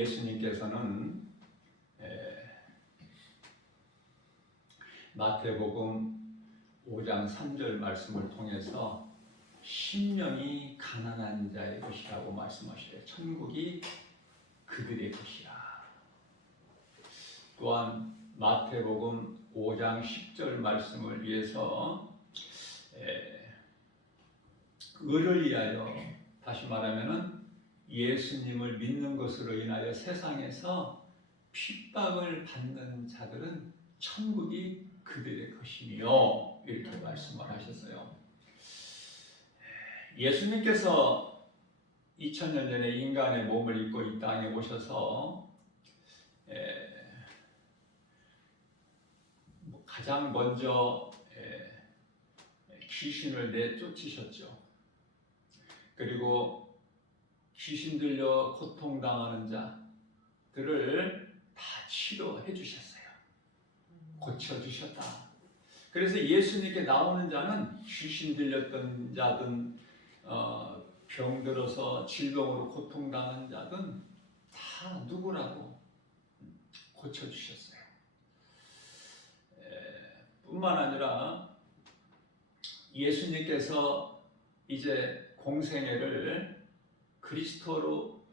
예수님께서는 마태복음 5장 3절 말씀을 통해서 심령이 가난한 자의 것이라고 말씀하시래요. 천국이 그들의 것이라. 또한 마태복음 5장 10절 말씀을 위해서 의를 위하여, 다시 말하면은 예수님을 믿는 것으로 인하여 세상에서 핍박을 받는 자들은 천국이 그들의 것이며, 이렇게 말씀을 하셨어요. 예수님께서 2000년 전에 인간의 몸을 입고 이 땅에 오셔서 가장 먼저 귀신을 내쫓으셨죠. 그리고 귀신 들려 고통당하는 자들을 다 치료해 주셨어요. 고쳐주셨다. 그래서 예수님께 나오는 자는 귀신 들렸던 자든 병들어서 질병으로 고통당한 자든 다 누구라도 고쳐주셨어요. 뿐만 아니라 예수님께서 이제 공생애를 그리스도로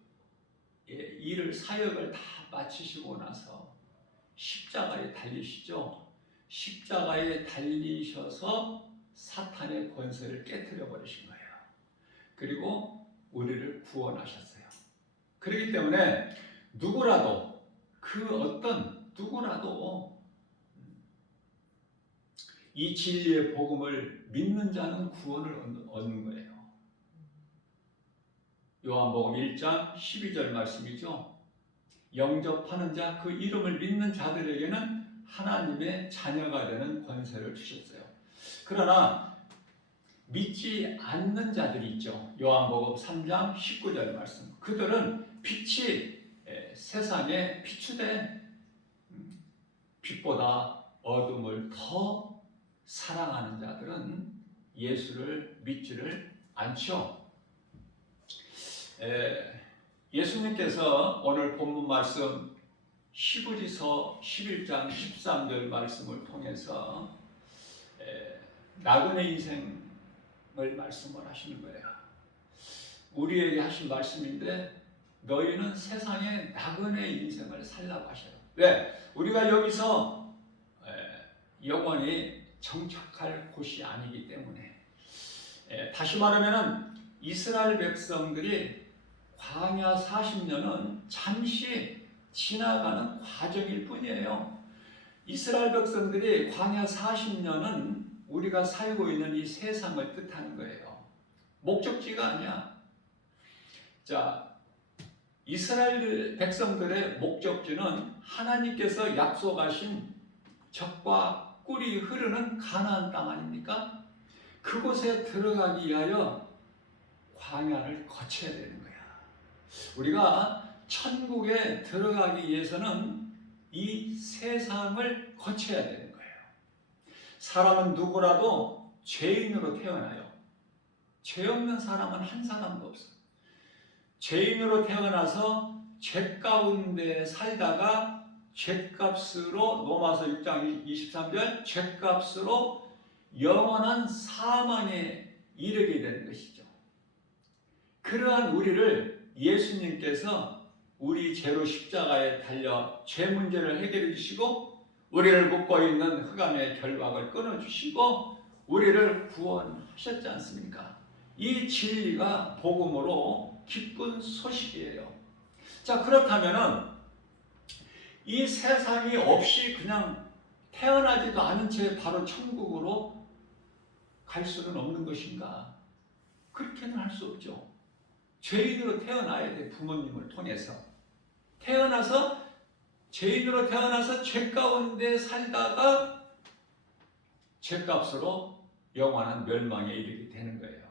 일을 사역을 다 마치시고 나서 십자가에 달리시죠. 십자가에 달리셔서 사탄의 권세를 깨트려 버리신 거예요. 그리고 우리를 구원하셨어요. 그렇기 때문에 누구라도, 그 어떤 누구라도 이 진리의 복음을 믿는 자는 구원을 얻는 거예요. 요한복음 1장 12절 말씀이죠. 영접하는 자, 그 이름을 믿는 자들에게는 하나님의 자녀가 되는 권세를 주셨어요. 그러나 믿지 않는 자들이 있죠. 요한복음 3장 19절 말씀. 그들은 빛이 세상에 비추되 빛보다 어둠을 더 사랑하는 자들은 예수를 믿지를 않죠. 예수님께서 오늘 본문 말씀 히브리서 11장 13절 말씀을 통해서 나그네 인생을 말씀을 하시는 거예요. 우리에게 하신 말씀인데 너희는 세상에 나그네 인생을 살라고 하셔요. 왜? 우리가 여기서 영원히 정착할 곳이 아니기 때문에. 다시 말하면 이스라엘 백성들이 광야 40년은 잠시 지나가는 과정일 뿐이에요. 이스라엘 백성들이 광야 40년은 우리가 살고 있는 이 세상을 뜻하는 거예요. 목적지가 아니야. 자, 이스라엘 백성들의 목적지는 하나님께서 약속하신 젖과 꿀이 흐르는 가나안 땅 아닙니까? 그곳에 들어가기 위하여 광야를 거쳐야 되는 거야. 우리가 천국에 들어가기 위해서는 이 세상을 거쳐야 되는 거예요. 사람은 누구라도 죄인으로 태어나요. 죄 없는 사람은 한 사람도 없어요. 죄인으로 태어나서 죄 가운데 살다가 죄값으로, 로마서 6장 23절, 죄값으로 영원한 사망에 이르게 되는 것이죠. 그러한 우리를 예수님께서 우리 죄로 십자가에 달려 죄 문제를 해결해 주시고 우리를 묶고 있는 흑암의 결박을 끊어주시고 우리를 구원하셨지 않습니까? 이 진리가 복음으로 기쁜 소식이에요. 자, 그렇다면은 이 세상이 없이 그냥 태어나지도 않은 채 바로 천국으로 갈 수는 없는 것인가? 그렇게는 할 수 없죠. 죄인으로 태어나야 돼. 부모님을 통해서 태어나서 죄인으로 태어나서 죄 가운데 살다가 죄값으로 영원한 멸망에 이르게 되는 거예요.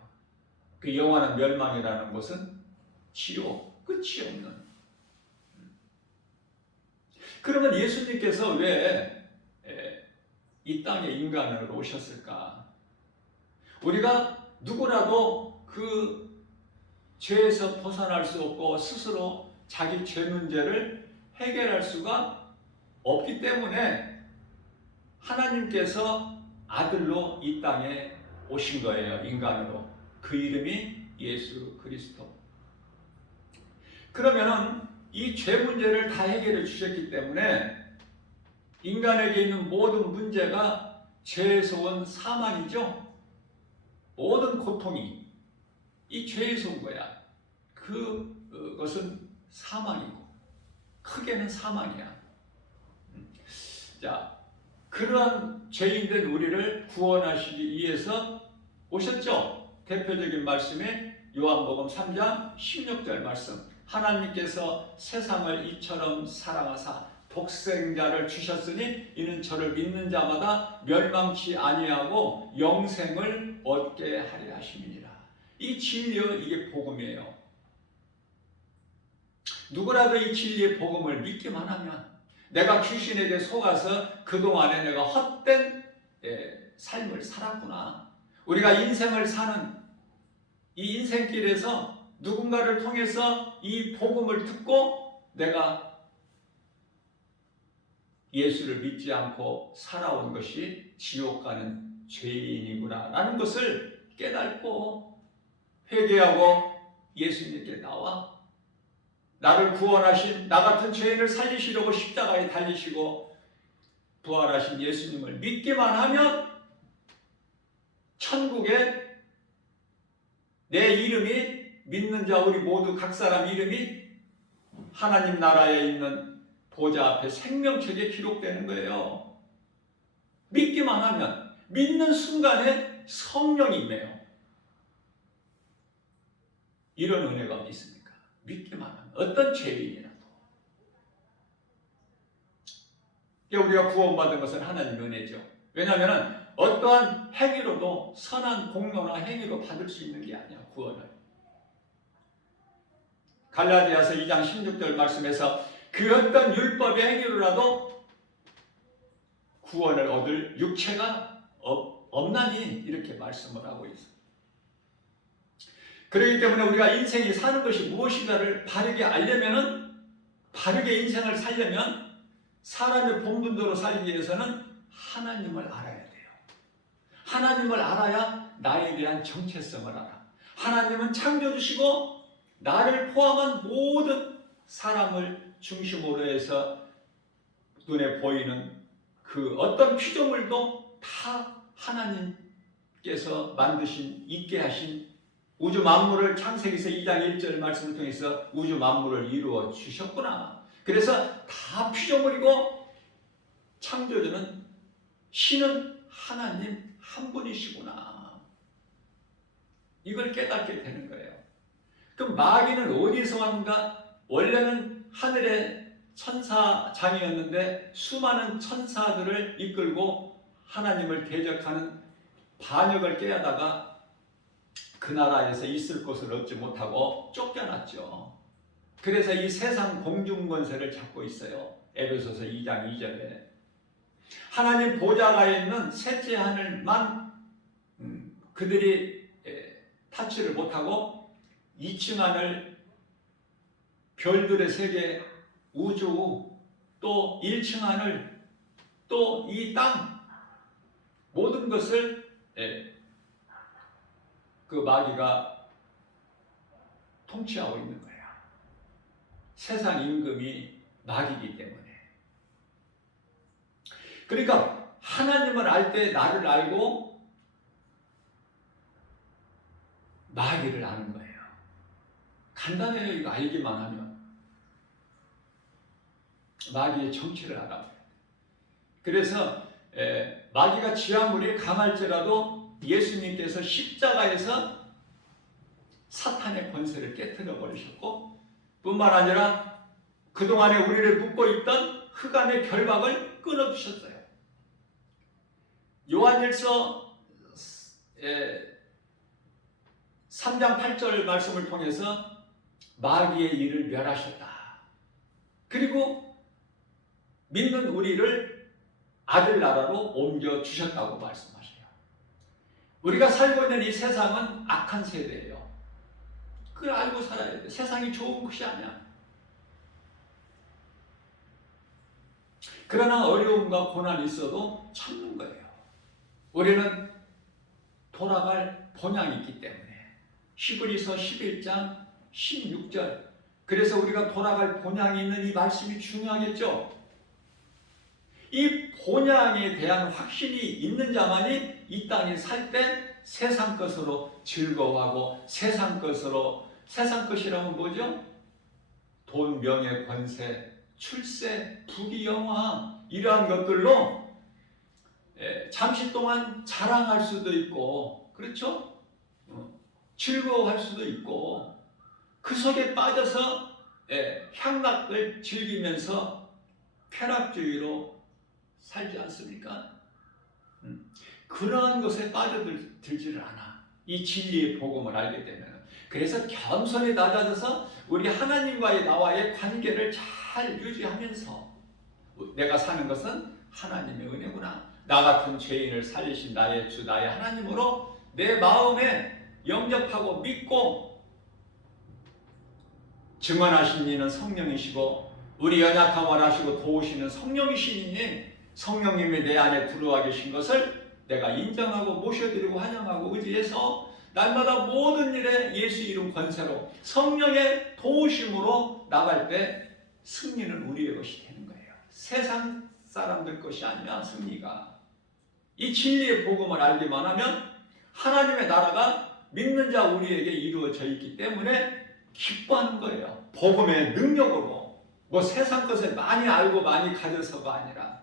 그 영원한 멸망이라는 것은 지옥, 끝이 없는. 그러면 예수님께서 왜 이 땅에 인간으로 오셨을까? 우리가 누구라도 그 죄에서 벗어날 수 없고 스스로 자기 죄 문제를 해결할 수가 없기 때문에 하나님께서 아들로 이 땅에 오신 거예요. 인간으로. 그 이름이 예수 그리스도. 그러면은 이 죄 문제를 다 해결해 주셨기 때문에 인간에게 있는 모든 문제가 죄에서 온 사망이죠. 모든 고통이 이 죄에서 온 거야. 그것은 사망이고 크게는 사망이야. 자, 그러한 죄인된 우리를 구원하시기 위해서 오셨죠. 대표적인 말씀이 요한복음 3장 16절 말씀. 하나님께서 세상을 이처럼 사랑하사 독생자를 주셨으니 이는 저를 믿는 자마다 멸망치 아니하고 영생을 얻게 하려 하심이니라. 이 진리요, 이게 복음이에요. 누구라도 이 진리의 복음을 믿기만 하면, 내가 귀신에게 속아서 그동안에 내가 헛된 삶을 살았구나, 우리가 인생을 사는 이 인생길에서 누군가를 통해서 이 복음을 듣고 내가 예수를 믿지 않고 살아온 것이 지옥 가는 죄인이구나 라는 것을 깨닫고 회개하고 예수님께 나와 나를 구원하신, 나 같은 죄인을 살리시려고 십자가에 달리시고 부활하신 예수님을 믿기만 하면 천국에 내 이름이, 믿는 자 우리 모두 각 사람 이름이 하나님 나라에 있는 보좌 앞에 생명책에 기록되는 거예요. 믿기만 하면, 믿는 순간에 성령이 임해요. 이런 은혜가 어디 있습니까? 믿기만 하면, 어떤 죄인이라도. 우리가 구원받은 것은 하나님의 은혜죠. 왜냐하면 어떠한 행위로도, 선한 공로나 행위로 받을 수 있는 게 아니야, 구원을. 갈라디아서 2장 16절 말씀에서 그 어떤 율법의 행위로라도 구원을 얻을 육체가 없나니 이렇게 말씀을 하고 있어요. 그렇기 때문에 우리가 인생이 사는 것이 무엇인가를 바르게 알려면은, 바르게 인생을 살려면 사람의 본분대로 살기 위해서는 하나님을 알아야 돼요. 하나님을 알아야 나에 대한 정체성을 알아. 하나님은 창조주시고 나를 포함한 모든 사람을 중심으로 해서 눈에 보이는 그 어떤 피조물도 다 하나님께서 만드신, 있게 하신 우주 만물을, 창세기서 2장 1절 말씀을 통해서 우주 만물을 이루어 주셨구나. 그래서 다 피조물이고 창조주는, 신은 하나님 한 분이시구나. 이걸 깨닫게 되는 거예요. 그럼 마귀는 어디서 왔는가? 원래는 하늘의 천사장이었는데 수많은 천사들을 이끌고 하나님을 대적하는 반역을 깨하다가 그 나라에서 있을 곳을 얻지 못하고 쫓겨났죠. 그래서 이 세상 공중권세를 잡고 있어요. 에베소서 2장 2절에 하나님 보좌가에 있는 셋째 하늘만 그들이 타치를 못하고 2층 하늘, 별들의 세계, 우주, 또 1층 하늘, 또 이 땅, 모든 것을 그 마귀가 통치하고 있는 거예요. 세상 임금이 마귀이기 때문에. 그러니까 하나님을 알 때 나를 알고 마귀를 아는 거예요. 간단해요. 이거 알기만 하면. 마귀의 정체를 알아요. 그래서 마귀가 지 아무리 강할지라도 예수님께서 십자가에서 사탄의 권세를 깨뜨려 버리셨고, 뿐만 아니라 그동안에 우리를 묶고 있던 흑암의 결박을 끊어주셨어요. 요한일서 3장 8절 말씀을 통해서 마귀의 일을 멸하셨다. 그리고 믿는 우리를 아들 나라로 옮겨주셨다고 말씀하셔요. 우리가 살고 있는 이 세상은 악한 세대예요. 그걸 알고 살아야 돼. 세상이 좋은 것이 아니야. 그러나 어려움과 고난이 있어도 참는 거예요. 우리는 돌아갈 본향이 있기 때문에. 히브리서 11장 16절. 그래서 우리가 돌아갈 본향이 있는 이 말씀이 중요하겠죠. 이 본향에 대한 확신이 있는 자만이 이 땅에 살 때 세상 것으로 즐거워하고 세상 것이라면 뭐죠? 돈, 명예, 권세, 출세, 부귀, 영화 이러한 것들로 잠시 동안 자랑할 수도 있고, 그렇죠? 즐거워할 수도 있고, 그 속에 빠져서 향락을 즐기면서 쾌락주의로 살지 않습니까? 그러한 것에 빠져들지를 않아. 이 진리의 복음을 알게 되면. 그래서 겸손히 낮아져서 우리 하나님과의 나와의 관계를 잘 유지하면서 내가 사는 것은 하나님의 은혜구나. 나 같은 죄인을 살리신 나의 주 나의 하나님으로 내 마음에 영접하고 믿고 증언하신 이는 성령이시고 우리 연약함을 아시고 도우시는 성령이시니 성령님이 내 안에 들어와 계신 것을 내가 인정하고 모셔드리고 환영하고 의지해서 날마다 모든 일에 예수 이름 권세로 성령의 도우심으로 나갈 때 승리는 우리의 것이 되는 거예요. 세상 사람들 것이 아니라 승리가. 이 진리의 복음을 알기만 하면 하나님의 나라가 믿는 자 우리에게 이루어져 있기 때문에 기뻐하는 거예요. 복음의 능력으로. 뭐 세상 것을 많이 알고 많이 가져서가 아니라.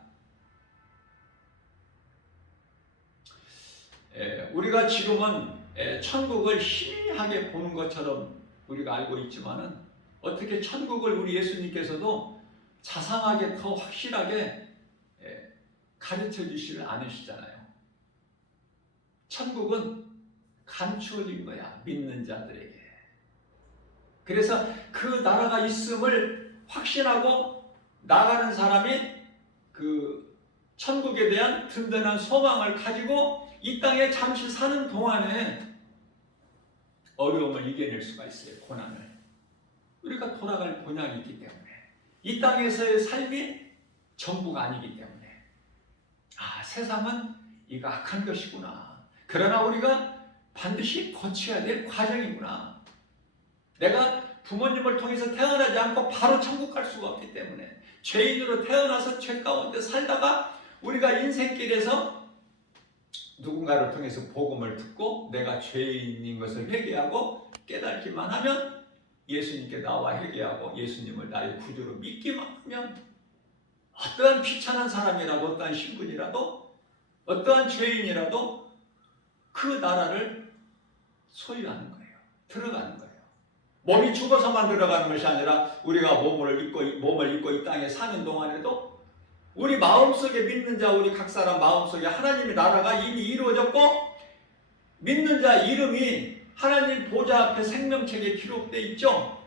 우리가 지금은 천국을 희미하게 보는 것처럼 우리가 알고 있지만은 어떻게 천국을 우리 예수님께서도 자상하게 더 확실하게 가르쳐 주시지 않으시잖아요. 천국은 감추어진 거야, 믿는 자들에게. 그래서 그 나라가 있음을 확신하고 나가는 사람이 그 천국에 대한 든든한 소망을 가지고 이 땅에 잠시 사는 동안에 어려움을 이겨낼 수가 있어요. 고난을. 우리가 돌아갈 본향이 있기 때문에. 이 땅에서의 삶이 전부가 아니기 때문에. 세상은 이거 악한 것이구나. 그러나 우리가 반드시 거쳐야 될 과정이구나. 내가 부모님을 통해서 태어나지 않고 바로 천국 갈 수가 없기 때문에 죄인으로 태어나서 죄 가운데 살다가 우리가 인생길에서 누군가를 통해서 복음을 듣고 내가 죄인인 것을 회개하고 깨닫기만 하면 예수님께 나와 회개하고 예수님을 나의 구주로 믿기만 하면 어떠한 비천한 사람이라도 어떠한 신분이라도 어떠한 죄인이라도 그 나라를 소유하는 거예요. 들어가는 거예요. 몸이 죽어서만 들어가는 것이 아니라 우리가 몸을 입고 이 땅에 사는 동안에도 우리 마음속에 믿는 자 우리 각 사람 마음속에 하나님의 나라가 이미 이루어졌고 믿는 자 이름이 하나님 보좌 앞에 생명책에 기록되어 있죠.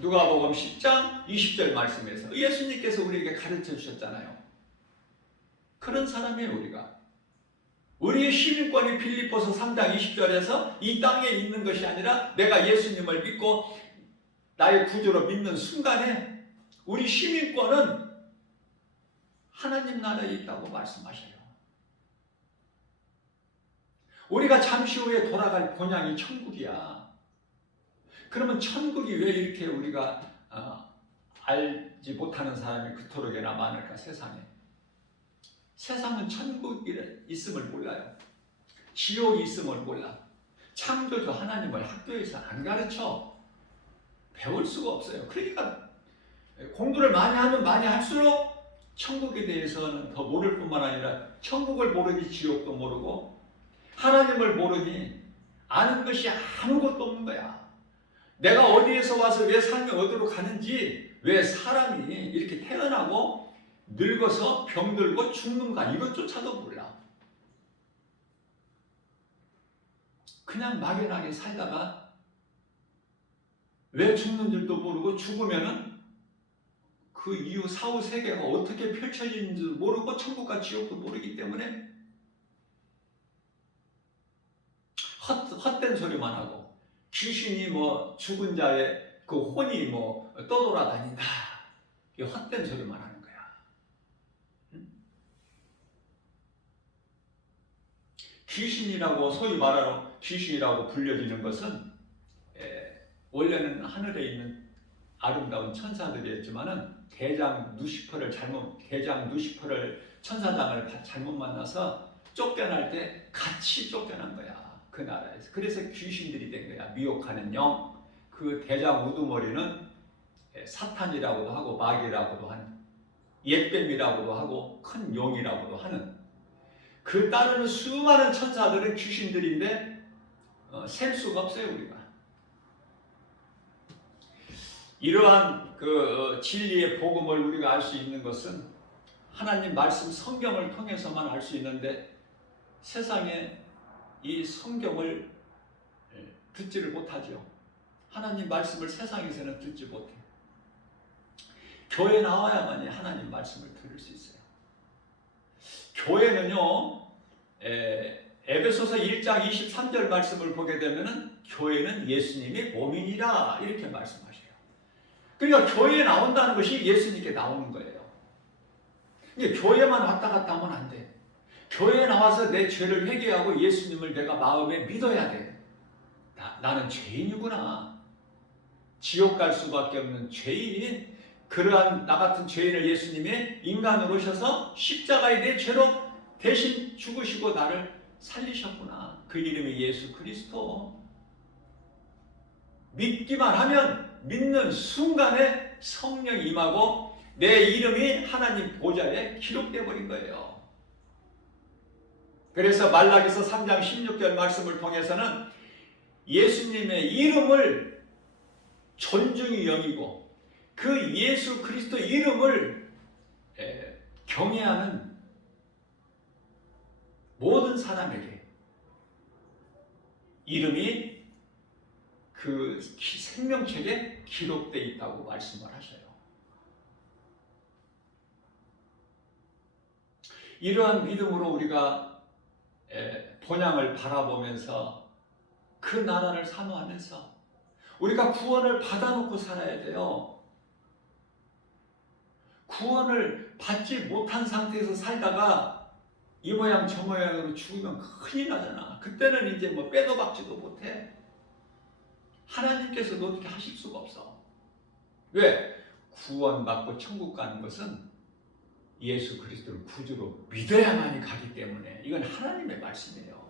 누가복음 10장 20절 말씀에서 예수님께서 우리에게 가르쳐 주셨잖아요. 그런 사람이에요. 우리의 시민권이 빌립보서 3장 20절에서 이 땅에 있는 것이 아니라 내가 예수님을 믿고 나의 구주로 믿는 순간에 우리 시민권은 하나님 나라에 있다고 말씀하셔요. 우리가 잠시 후에 돌아갈 본향이 천국이야. 그러면 천국이 왜 이렇게 우리가 알지 못하는 사람이 그토록이나 많을까 세상에. 세상은 천국이 있음을 몰라요. 지옥이 있음을 몰라. 창조주 하나님을 학교에서 안 가르쳐. 배울 수가 없어요. 그러니까 공부를 많이 하면 많이 할수록 천국에 대해서는 더 모를 뿐만 아니라 천국을 모르니 지옥도 모르고 하나님을 모르니 아는 것이 아무것도 없는 거야. 내가 어디에서 와서 왜 삶이 어디로 가는지, 왜 사람이 이렇게 태어나고 늙어서 병들고 죽는가 이것조차도 몰라. 그냥 막연하게 살다가 왜 죽는 줄도 모르고 죽으면은 그 이후 사후 세계가 어떻게 펼쳐지는지도 모르고 천국과 지옥도 모르기 때문에 헛된 소리만 하고 귀신이 뭐 죽은 자의 그 혼이 뭐 떠돌아다닌다. 이 헛된 소리만 하는 거야. 귀신이라고 소위 말하는 귀신이라고 불려지는 것은 원래는 하늘에 있는 아름다운 천사들이었지만은 대장 누시퍼를 천사장을 잘못 만나서 쫓겨날 때 같이 쫓겨난 거야, 그 나라에서. 그래서 귀신들이 된 거야. 미혹하는 영. 그 대장 우두머리는 사탄이라고도 하고 마귀라고도 하는, 옛뱀이라고도 하고 큰 용이라고도 하는, 그 따르는 수많은 천사들은 귀신들인데 셀 수가 없어요, 우리가. 이러한 그 진리의 복음을 우리가 알 수 있는 것은 하나님 말씀 성경을 통해서만 알 수 있는데, 세상에 이 성경을 듣지를 못하죠. 하나님 말씀을 세상에서는 듣지 못해. 교회 나와야만이 하나님 말씀을 들을 수 있어요. 교회는요, 에베소서 1장 23절 말씀을 보게 되면은 교회는 예수님의 몸이니라 이렇게 말씀하셔요. 그러니까 교회에 나온다는 것이 예수님께 나오는 거예요. 근데 교회만 왔다 갔다 하면 안 돼. 교회에 나와서 내 죄를 회개하고 예수님을 내가 마음에 믿어야 돼. 나는 죄인이구나. 지옥 갈 수밖에 없는 죄인인, 그러한 나 같은 죄인을 예수님이 인간으로 오셔서 십자가에 내 죄로 대신 죽으시고 나를 살리셨구나. 그 이름이 예수 그리스도. 믿기만 하면 믿는 순간에 성령이 임하고 내 이름이 하나님 보좌에 기록되어 버린 거예요. 그래서 말라기서 3장 16절 말씀을 통해서는 예수님의 이름을 존중이 여기고 그 예수 그리스도 이름을 경외하는 모든 사람에게 이름이 그 생명책에 기록되어 있다고 말씀을 하셔요. 이러한 믿음으로 우리가 본향을 바라보면서 그 나라를 사모하면서 우리가 구원을 받아놓고 살아야 돼요. 구원을 받지 못한 상태에서 살다가 이 모양 저 모양으로 죽으면 큰일 나잖아. 그때는 이제 뭐 빼도 박지도 못해. 하나님께서도 어떻게 하실 수가 없어. 왜? 구원받고 천국 가는 것은 예수 그리스도를 구주로 믿어야만이 가기 때문에 이건 하나님의 말씀이에요.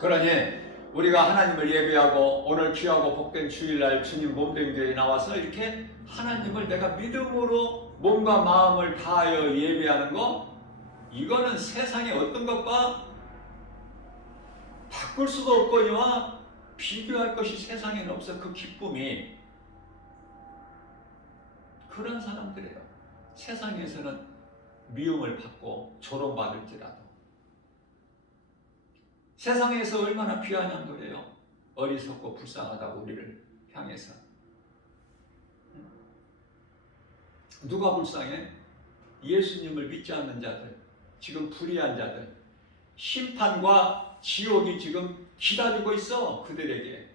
그러니 우리가 하나님을 예배하고 오늘 귀하고 복된 주일날 주님 몸된 교회에 나와서 이렇게 하나님을 내가 믿음으로 몸과 마음을 다하여 예배하는 거, 이거는 세상의 어떤 것과 바꿀 수도 없거니와 비교할 것이 세상에는 없어. 그 기쁨이. 그런 사람들이에요. 세상에서는 미움을 받고 조롱받을지라도 세상에서 얼마나 귀한 거예요. 어리석고 불쌍하다고 우리를 향해서. 누가 불쌍해? 예수님을 믿지 않는 자들, 지금 불의한 자들, 심판과 지옥이 지금 기다리고 있어. 그들에게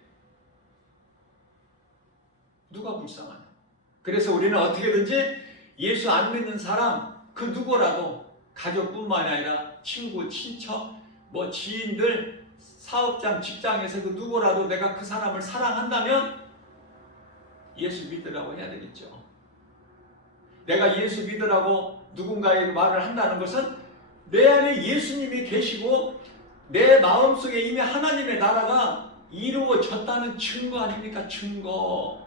누가 불쌍하냐? 그래서 우리는 어떻게든지 예수 안 믿는 사람 그 누구라도, 가족뿐만 아니라 친구, 친척, 뭐 지인들, 사업장, 직장에서 그 누구라도 내가 그 사람을 사랑한다면 예수 믿으라고 해야 되겠죠. 내가 예수 믿으라고 누군가에게 말을 한다는 것은 내 안에 예수님이 계시고 내 마음속에 이미 하나님의 나라가 이루어졌다는 증거 아닙니까? 증거.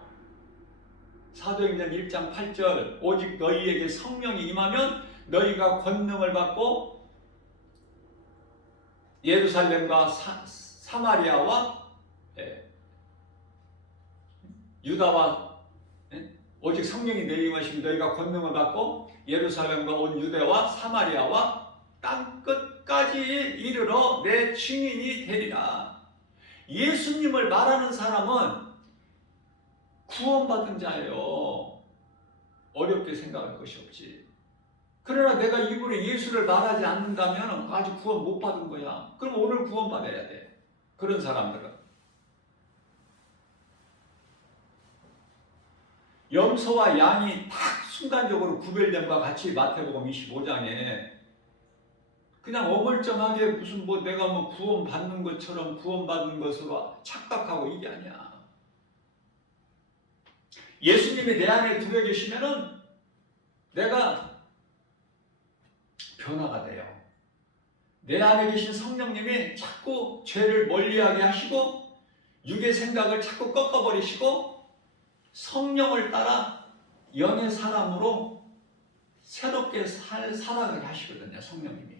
사도행전 1장 8절 오직 너희에게 성령이 임하면 너희가 권능을 받고 예루살렘과 사마리아와 유다와 오직 성령이 내림하시면 너희가 권능을 받고 예루살렘과 온 유대와 사마리아와 땅끝까지 이르러 내 증인이 되리라. 예수님을 말하는 사람은 구원받은 자예요. 어렵게 생각할 것이 없지. 그러나 내가 입으로 예수를 말하지 않는다면 아직 구원 못 받은 거야. 그럼 오늘 구원받아야 돼. 그런 사람들은. 염소와 양이 딱 순간적으로 구별됨과 같이 마태복음 25장에 그냥 어물쩡하게 무슨 뭐 내가 뭐 구원받는 것처럼 구원받는 것으로 착각하고 이게 아니야. 예수님이 내 안에 들어 계시면은 내가 변화가 돼요. 내 안에 계신 성령님이 자꾸 죄를 멀리하게 하시고 육의 생각을 자꾸 꺾어버리시고 성령을 따라 영의 사람으로 새롭게 살아가게 하시거든요. 성령님이.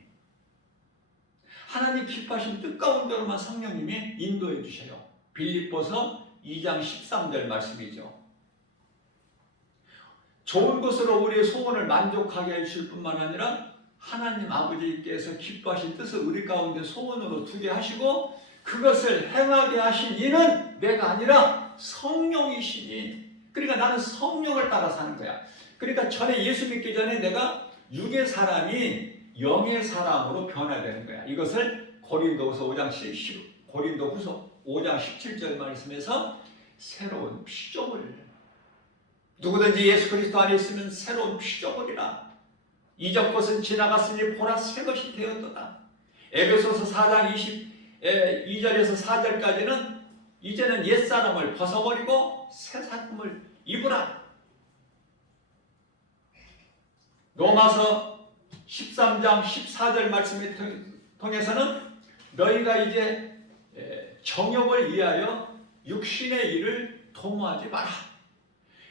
하나님 기뻐하신 뜻가운 대로만 성령님이 인도해 주셔요. 빌립보서 2장 13절 말씀이죠. 좋은 것으로 우리의 소원을 만족하게 해주실 뿐만 아니라 하나님 아버지께서 기뻐하신 뜻을 우리 가운데 소원으로 두게 하시고 그것을 행하게 하신 이는 내가 아니라 성령이시니. 그러니까 나는 성령을 따라 사는 거야. 그러니까 전에 예수 믿기 전에 내가 육의 사람이 영의 사람으로 변화되는 거야. 이것을 고린도후서 5장 17절 말씀에서 새로운 피조물. 누구든지 예수 그리스도 안에 있으면 새로운 피조물이라. 이전 것은 지나갔으니 보라 새 것이 되었도다. 에베소서 4장 22절에서 4절까지는 이제는 옛사람을 벗어버리고 새 사람을 입으라. 로마서 13장 14절 말씀을 통해서는 너희가 이제 정욕을 위하여 육신의 일을 도모하지 마라.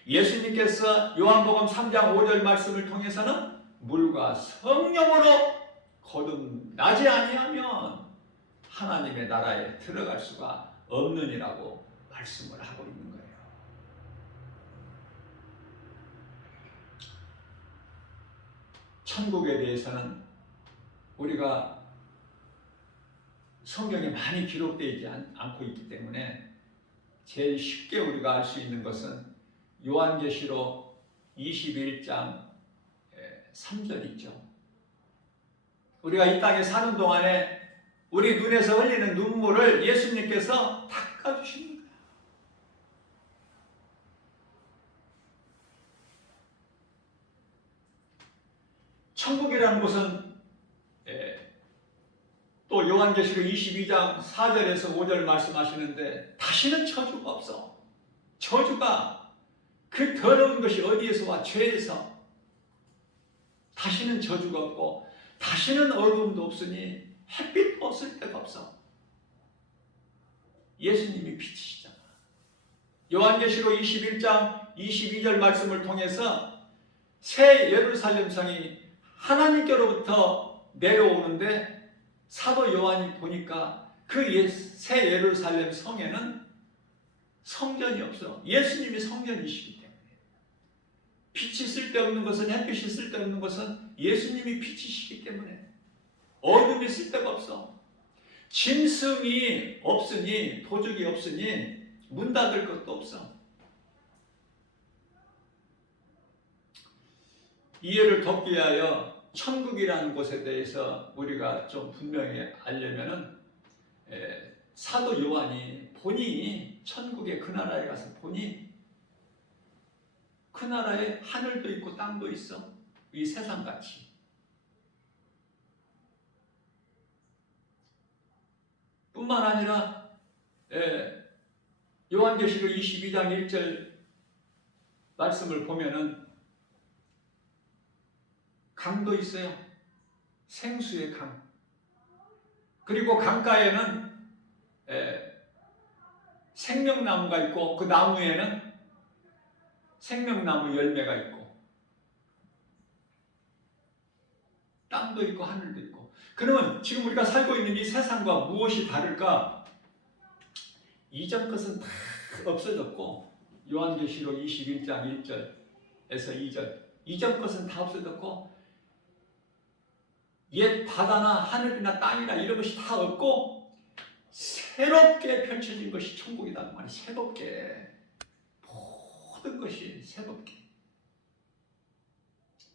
예수님께서 요한복음 3장 5절 말씀을 통해서는 물과 성령으로 거듭나지 아니하면 하나님의 나라에 들어갈 수가 없느니라고 말씀을 하고 있는 거예요. 천국에 대해서는 우리가 성경에 많이 기록되지 않고 있기 때문에 제일 쉽게 우리가 알 수 있는 것은 요한계시록 21장 3절이죠. 우리가 이 땅에 사는 동안에 우리 눈에서 흘리는 눈물을 예수님께서 닦아주시는 거예요. 천국이라는 곳은 또 요한계시록 22장 4절에서 5절 말씀하시는데 다시는 저주가 없어. 저주가 그 더러운 것이 어디에서 와? 죄에서. 다시는 저주가 없고 다시는 어두움도 없으니 햇빛도 없을 데가 없어. 예수님이 빛이시잖아. 요한계시록 21장 22절 말씀을 통해서 새 예루살렘 성이 하나님께로부터 내려오는데 사도 요한이 보니까 그 새 예루살렘 성에는 성전이 없어. 예수님이 성전이시기 때문에. 빛이 쓸데없는 것은, 햇빛이 쓸데없는 것은 예수님이 빛이시기 때문에 어둠이 쓸데가 없어. 짐승이 없으니, 도적이 없으니 문 닫을 것도 없어. 이해를 돕기 위하여 천국이라는 곳에 대해서 우리가 좀 분명히 알려면은 사도 요한이 보니 천국의 그 나라에 가서 보니 그 나라에 하늘도 있고 땅도 있어. 이 세상같이. 뿐만 아니라 요한계시록 22장 1절 말씀을 보면은 강도 있어요. 생수의 강. 그리고 강가에는 생명나무가 있고 그 나무에는 생명나무 열매가 있고 땅도 있고 하늘도 있고. 그러면 지금 우리가 살고 있는 이 세상과 무엇이 다를까? 이전 것은 다 없어졌고 요한계시록 21장 1절에서 2절 이전 것은 다 없어졌고 옛 바다나 하늘이나 땅이나 이런 것이 다 없고 새롭게 펼쳐진 것이 천국이다. 그 말이 새롭게. 모든 것이 새롭게.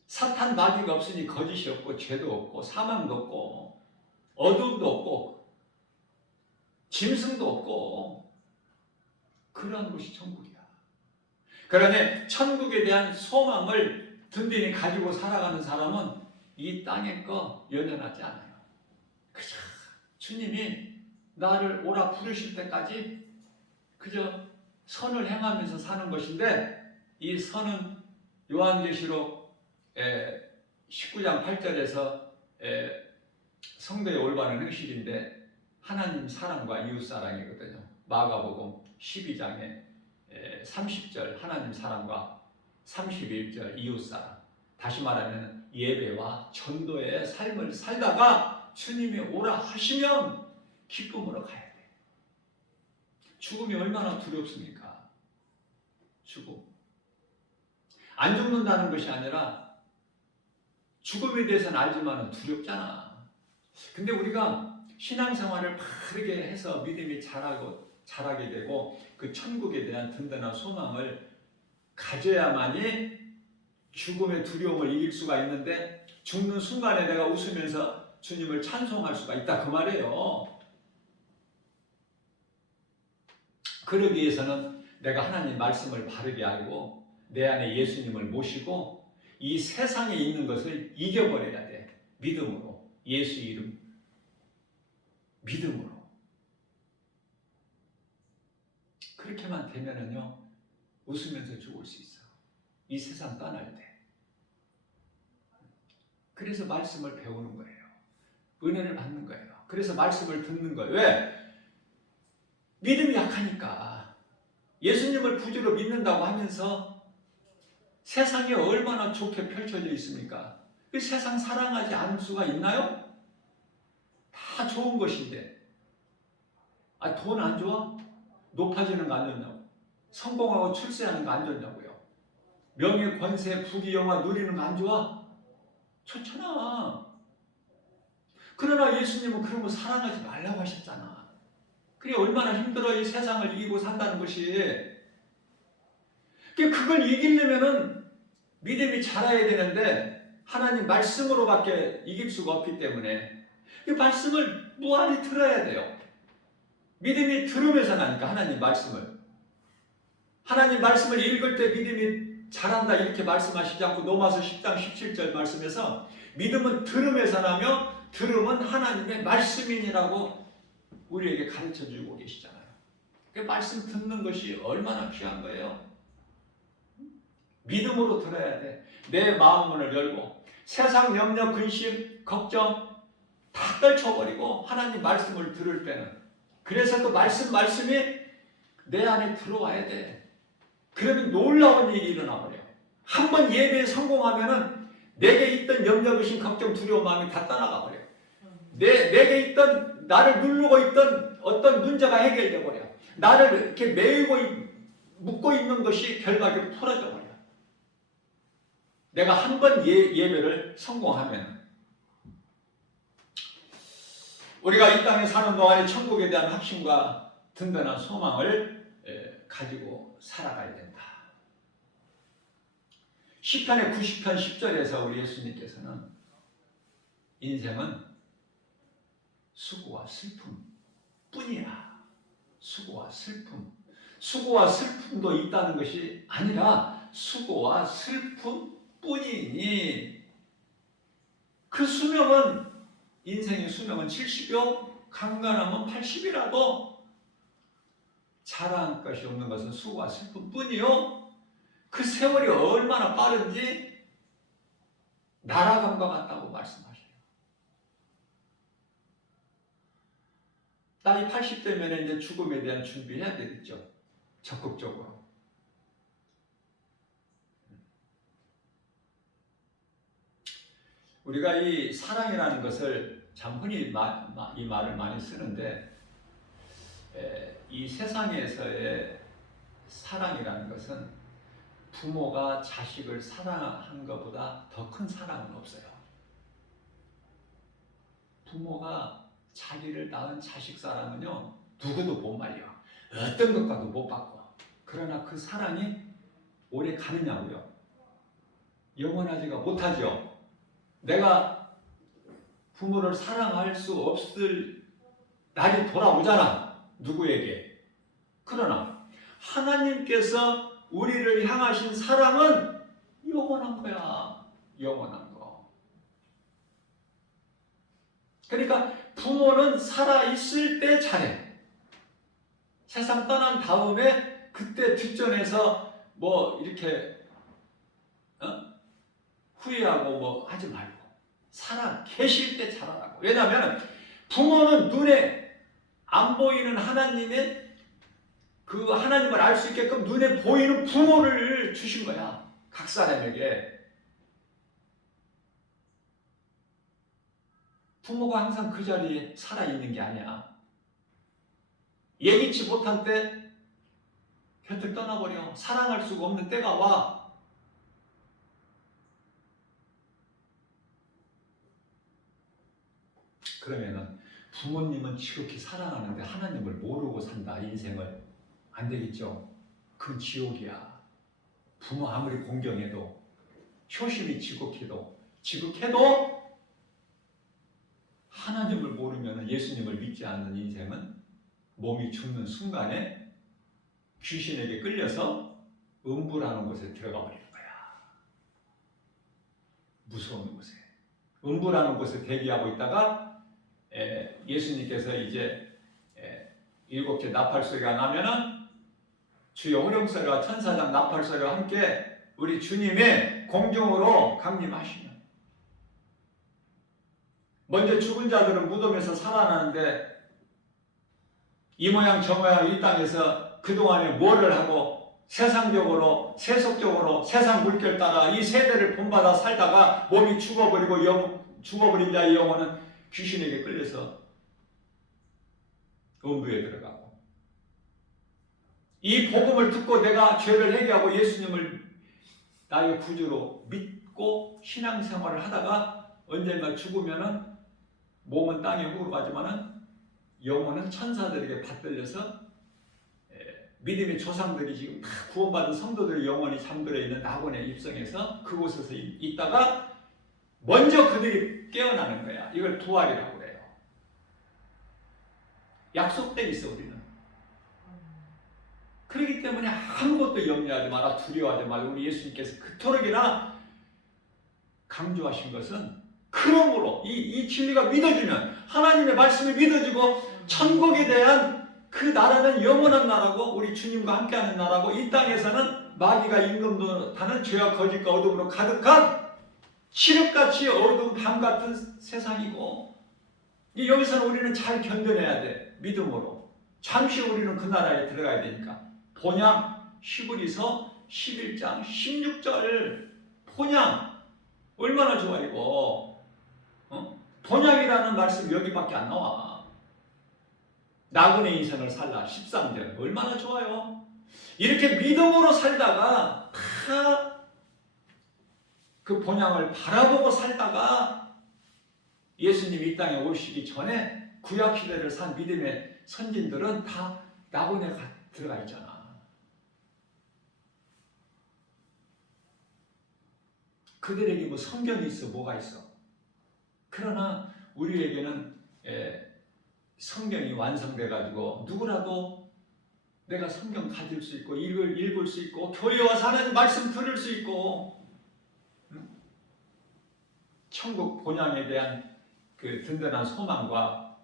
사탄 마귀가 없으니 거짓이 없고 죄도 없고 사망도 없고 어둠도 없고 짐승도 없고 그러한 것이 천국이야. 그러니 천국에 대한 소망을 든든히 가지고 살아가는 사람은 이 땅의 거 연연하지 않아요. 그저 주님이 나를 오라 부르실 때까지 그저 선을 행하면서 사는 것인데, 이 선은 요한계시록 19장 8절에서 성도의 올바른 행실인데 하나님 사랑과 이웃 사랑이거든요. 마가복음 12장에 30절 하나님 사랑과 31절 이웃 사랑. 다시 말하면 예배와 전도의 삶을 살다가 주님이 오라 하시면 기쁨으로 가야 돼. 죽음이 얼마나 두렵습니까? 죽음. 안 죽는다는 것이 아니라 죽음에 대해서는 알지만 두렵잖아. 근데 우리가 신앙생활을 바르게 해서 믿음이 자라게 되고 그 천국에 대한 든든한 소망을 가져야만이 죽음의 두려움을 이길 수가 있는데, 죽는 순간에 내가 웃으면서 주님을 찬송할 수가 있다 그 말이에요. 그러기 위해서는 내가 하나님 말씀을 바르게 알고 내 안에 예수님을 모시고 이 세상에 있는 것을 이겨버려야 돼. 믿음으로. 예수 이름 믿음으로. 그렇게만 되면은요 웃으면서 죽을 수 있어. 이 세상 떠날 때. 그래서 말씀을 배우는 거예요. 은혜를 받는 거예요. 그래서 말씀을 듣는 거예요. 왜? 믿음이 약하니까. 예수님을 구주로 믿는다고 하면서 세상이 얼마나 좋게 펼쳐져 있습니까? 그 세상 사랑하지 않을 수가 있나요? 다 좋은 것인데. 돈 안 좋아? 높아지는 거 안 좋냐고. 성공하고 출세하는 거 안 좋냐고요. 명예, 권세, 부귀, 영화 누리는 거 안 좋아? 좋잖아. 그러나 예수님은 그런 거 사랑하지 말라고 하셨잖아. 그게 얼마나 힘들어. 이 세상을 이기고 산다는 것이. 그걸 이기려면은 믿음이 자라야 되는데 하나님 말씀으로밖에 이길 수가 없기 때문에 이 말씀을 무한히 들어야 돼요. 믿음이 들으면서 나니까 하나님 말씀을. 하나님 말씀을 읽을 때 믿음이 자란다 이렇게 말씀하시지 않고 로마서 10장 17절 말씀에서 믿음은 들음에서 나며 들음은 하나님의 말씀이니라고 우리에게 가르쳐주고 계시잖아요. 그 말씀 듣는 것이 얼마나 귀한 거예요. 믿음으로 들어야 돼. 내 마음문을 열고 세상 염려, 근심, 걱정 다 떨쳐버리고 하나님 말씀을 들을 때는, 그래서 그 말씀이 내 안에 들어와야 돼. 그러면 놀라운 일이 일어나 버려요. 한번 예배에 성공하면은 내게 있던 염려, 근심, 걱정, 두려움, 마음이 다 떠나가 버려요. 내게 있던 나를 누르고 있던 어떤 문제가 해결돼 버려. 나를 이렇게 매이고 묶고 있는 것이 결과적으로 풀어져 버려. 내가 한 번 예배를 성공하면. 우리가 이 땅에 사는 동안에 천국에 대한 확신과 든든한 소망을 가지고 살아가야 된다. 시편의 90편 10절에서 우리 예수님께서는 인생은 수고와 슬픔 뿐이야. 수고와 슬픔. 수고와 슬픔도 있다는 것이 아니라 수고와 슬픔 뿐이니, 그 수명은, 인생의 수명은 70여, 강간하면 80이라도 자랑할 것이 없는 것은 수고와 슬픔 뿐이요. 그 세월이 얼마나 빠른지 날아간과 같다고 말씀하셔요. 나이 80대면 이제 죽음에 대한 준비해야 되겠죠. 적극적으로. 우리가 이 사랑이라는 것을 참 흔히 이 말을 많이 쓰는데, 이 세상에서의 사랑이라는 것은 부모가 자식을 사랑한 것보다 더 큰 사랑은 없어요. 부모가 자기를 낳은 자식 사랑은요 누구도 못 말려. 어떤 것과도 못 바꿔. 그러나 그 사랑이 오래 가느냐고요? 영원하지가 못하죠. 내가 부모를 사랑할 수 없을 날이 돌아오잖아. 누구에게? 그러나 하나님께서 우리를 향하신 사랑은 영원한 거야. 영원한 거. 그러니까 부모는 살아있을 때 잘해. 세상 떠난 다음에 그때 뒷전에서 뭐 이렇게 후회하고 뭐 하지 말고 살아 계실 때 잘하라고. 왜냐하면 부모는 눈에 안 보이는 하나님의 그 하나님을 알 수 있게끔 눈에 보이는 부모를 주신 거야. 각 사람에게. 부모가 항상 그 자리에 살아있는 게 아니야. 예기치 못한 때 곁을 떠나버려. 사랑할 수가 없는 때가 와. 그러면은 부모님은 지극히 사랑하는데 하나님을 모르고 산다. 인생을. 안 되겠죠. 그건 지옥이야. 부모 아무리 공경해도 효심이 지극해도 하나님을 모르면 예수님을 믿지 않는 인생은 몸이 죽는 순간에 귀신에게 끌려서 음부라는 곳에 들어가 버리는 거야. 무서운 곳에. 음부라는 곳에 대기하고 있다가 예수님께서 이제 7째 나팔소리가 나면은 주여 호령소리와 천사장 나팔소리와 함께 우리 주님의 공중으로 강림하시면 먼저 죽은 자들은 무덤에서 살아나는데 이 모양 저 모양 이 땅에서 그동안에 뭐를 하고 세상적으로 세속적으로 세상 물결 따라 이 세대를 본받아 살다가 몸이 죽어버린 자의 영혼은 귀신에게 끌려서 음부에 들어가고 이 복음을 듣고 내가 죄를 회개하고 예수님을 나의 구주로 믿고 신앙생활을 하다가 언젠가 죽으면은 몸은 땅에 묵으러 가지만은 영혼은 천사들에게 받들려서 믿음의 조상들이 지금 다 구원받은 성도들의 영혼이 잠들어 있는 낙원에 입성해서 그곳에서 있다가 먼저 그들이 깨어나는 거야. 이걸 부활이라고 그래요. 약속돼 있어 우리는. 그렇기 때문에 아무것도 염려하지 마라, 두려워하지 말고 우리 예수님께서 그토록이나 강조하신 것은 그러므로 이 진리가 믿어지면 하나님의 말씀이 믿어지고 천국에 대한 그 나라는 영원한 나라고 우리 주님과 함께하는 나라고 이 땅에서는 마귀가 임금도 타는 죄와 거짓과 어둠으로 가득한 칠흑같이 어두운 밤 같은 세상이고 여기서는 우리는 잘 견뎌내야 돼. 믿음으로. 잠시 우리는 그 나라에 들어가야 되니까. 본향 히브리서 11장 16절 본향 얼마나 좋아 이거. 본향이라는 말씀 여기밖에 안 나와. 나그네 인생을 살라 13절 얼마나 좋아요. 이렇게 믿음으로 살다가 다 그 본향을 바라보고 살다가 예수님이 이 땅에 오시기 전에 구약시대를 산 믿음의 선진들은 다 낙원에 들어가 있잖아. 그들에게 뭐 성경이 있어 뭐가 있어. 그러나 우리에게는 성경이 완성돼 가지고 누구라도 내가 성경 가질 수 있고 읽을 수 있고 교회 와서 하나님 말씀 들을 수 있고 천국 본향에 대한 그 든든한 소망과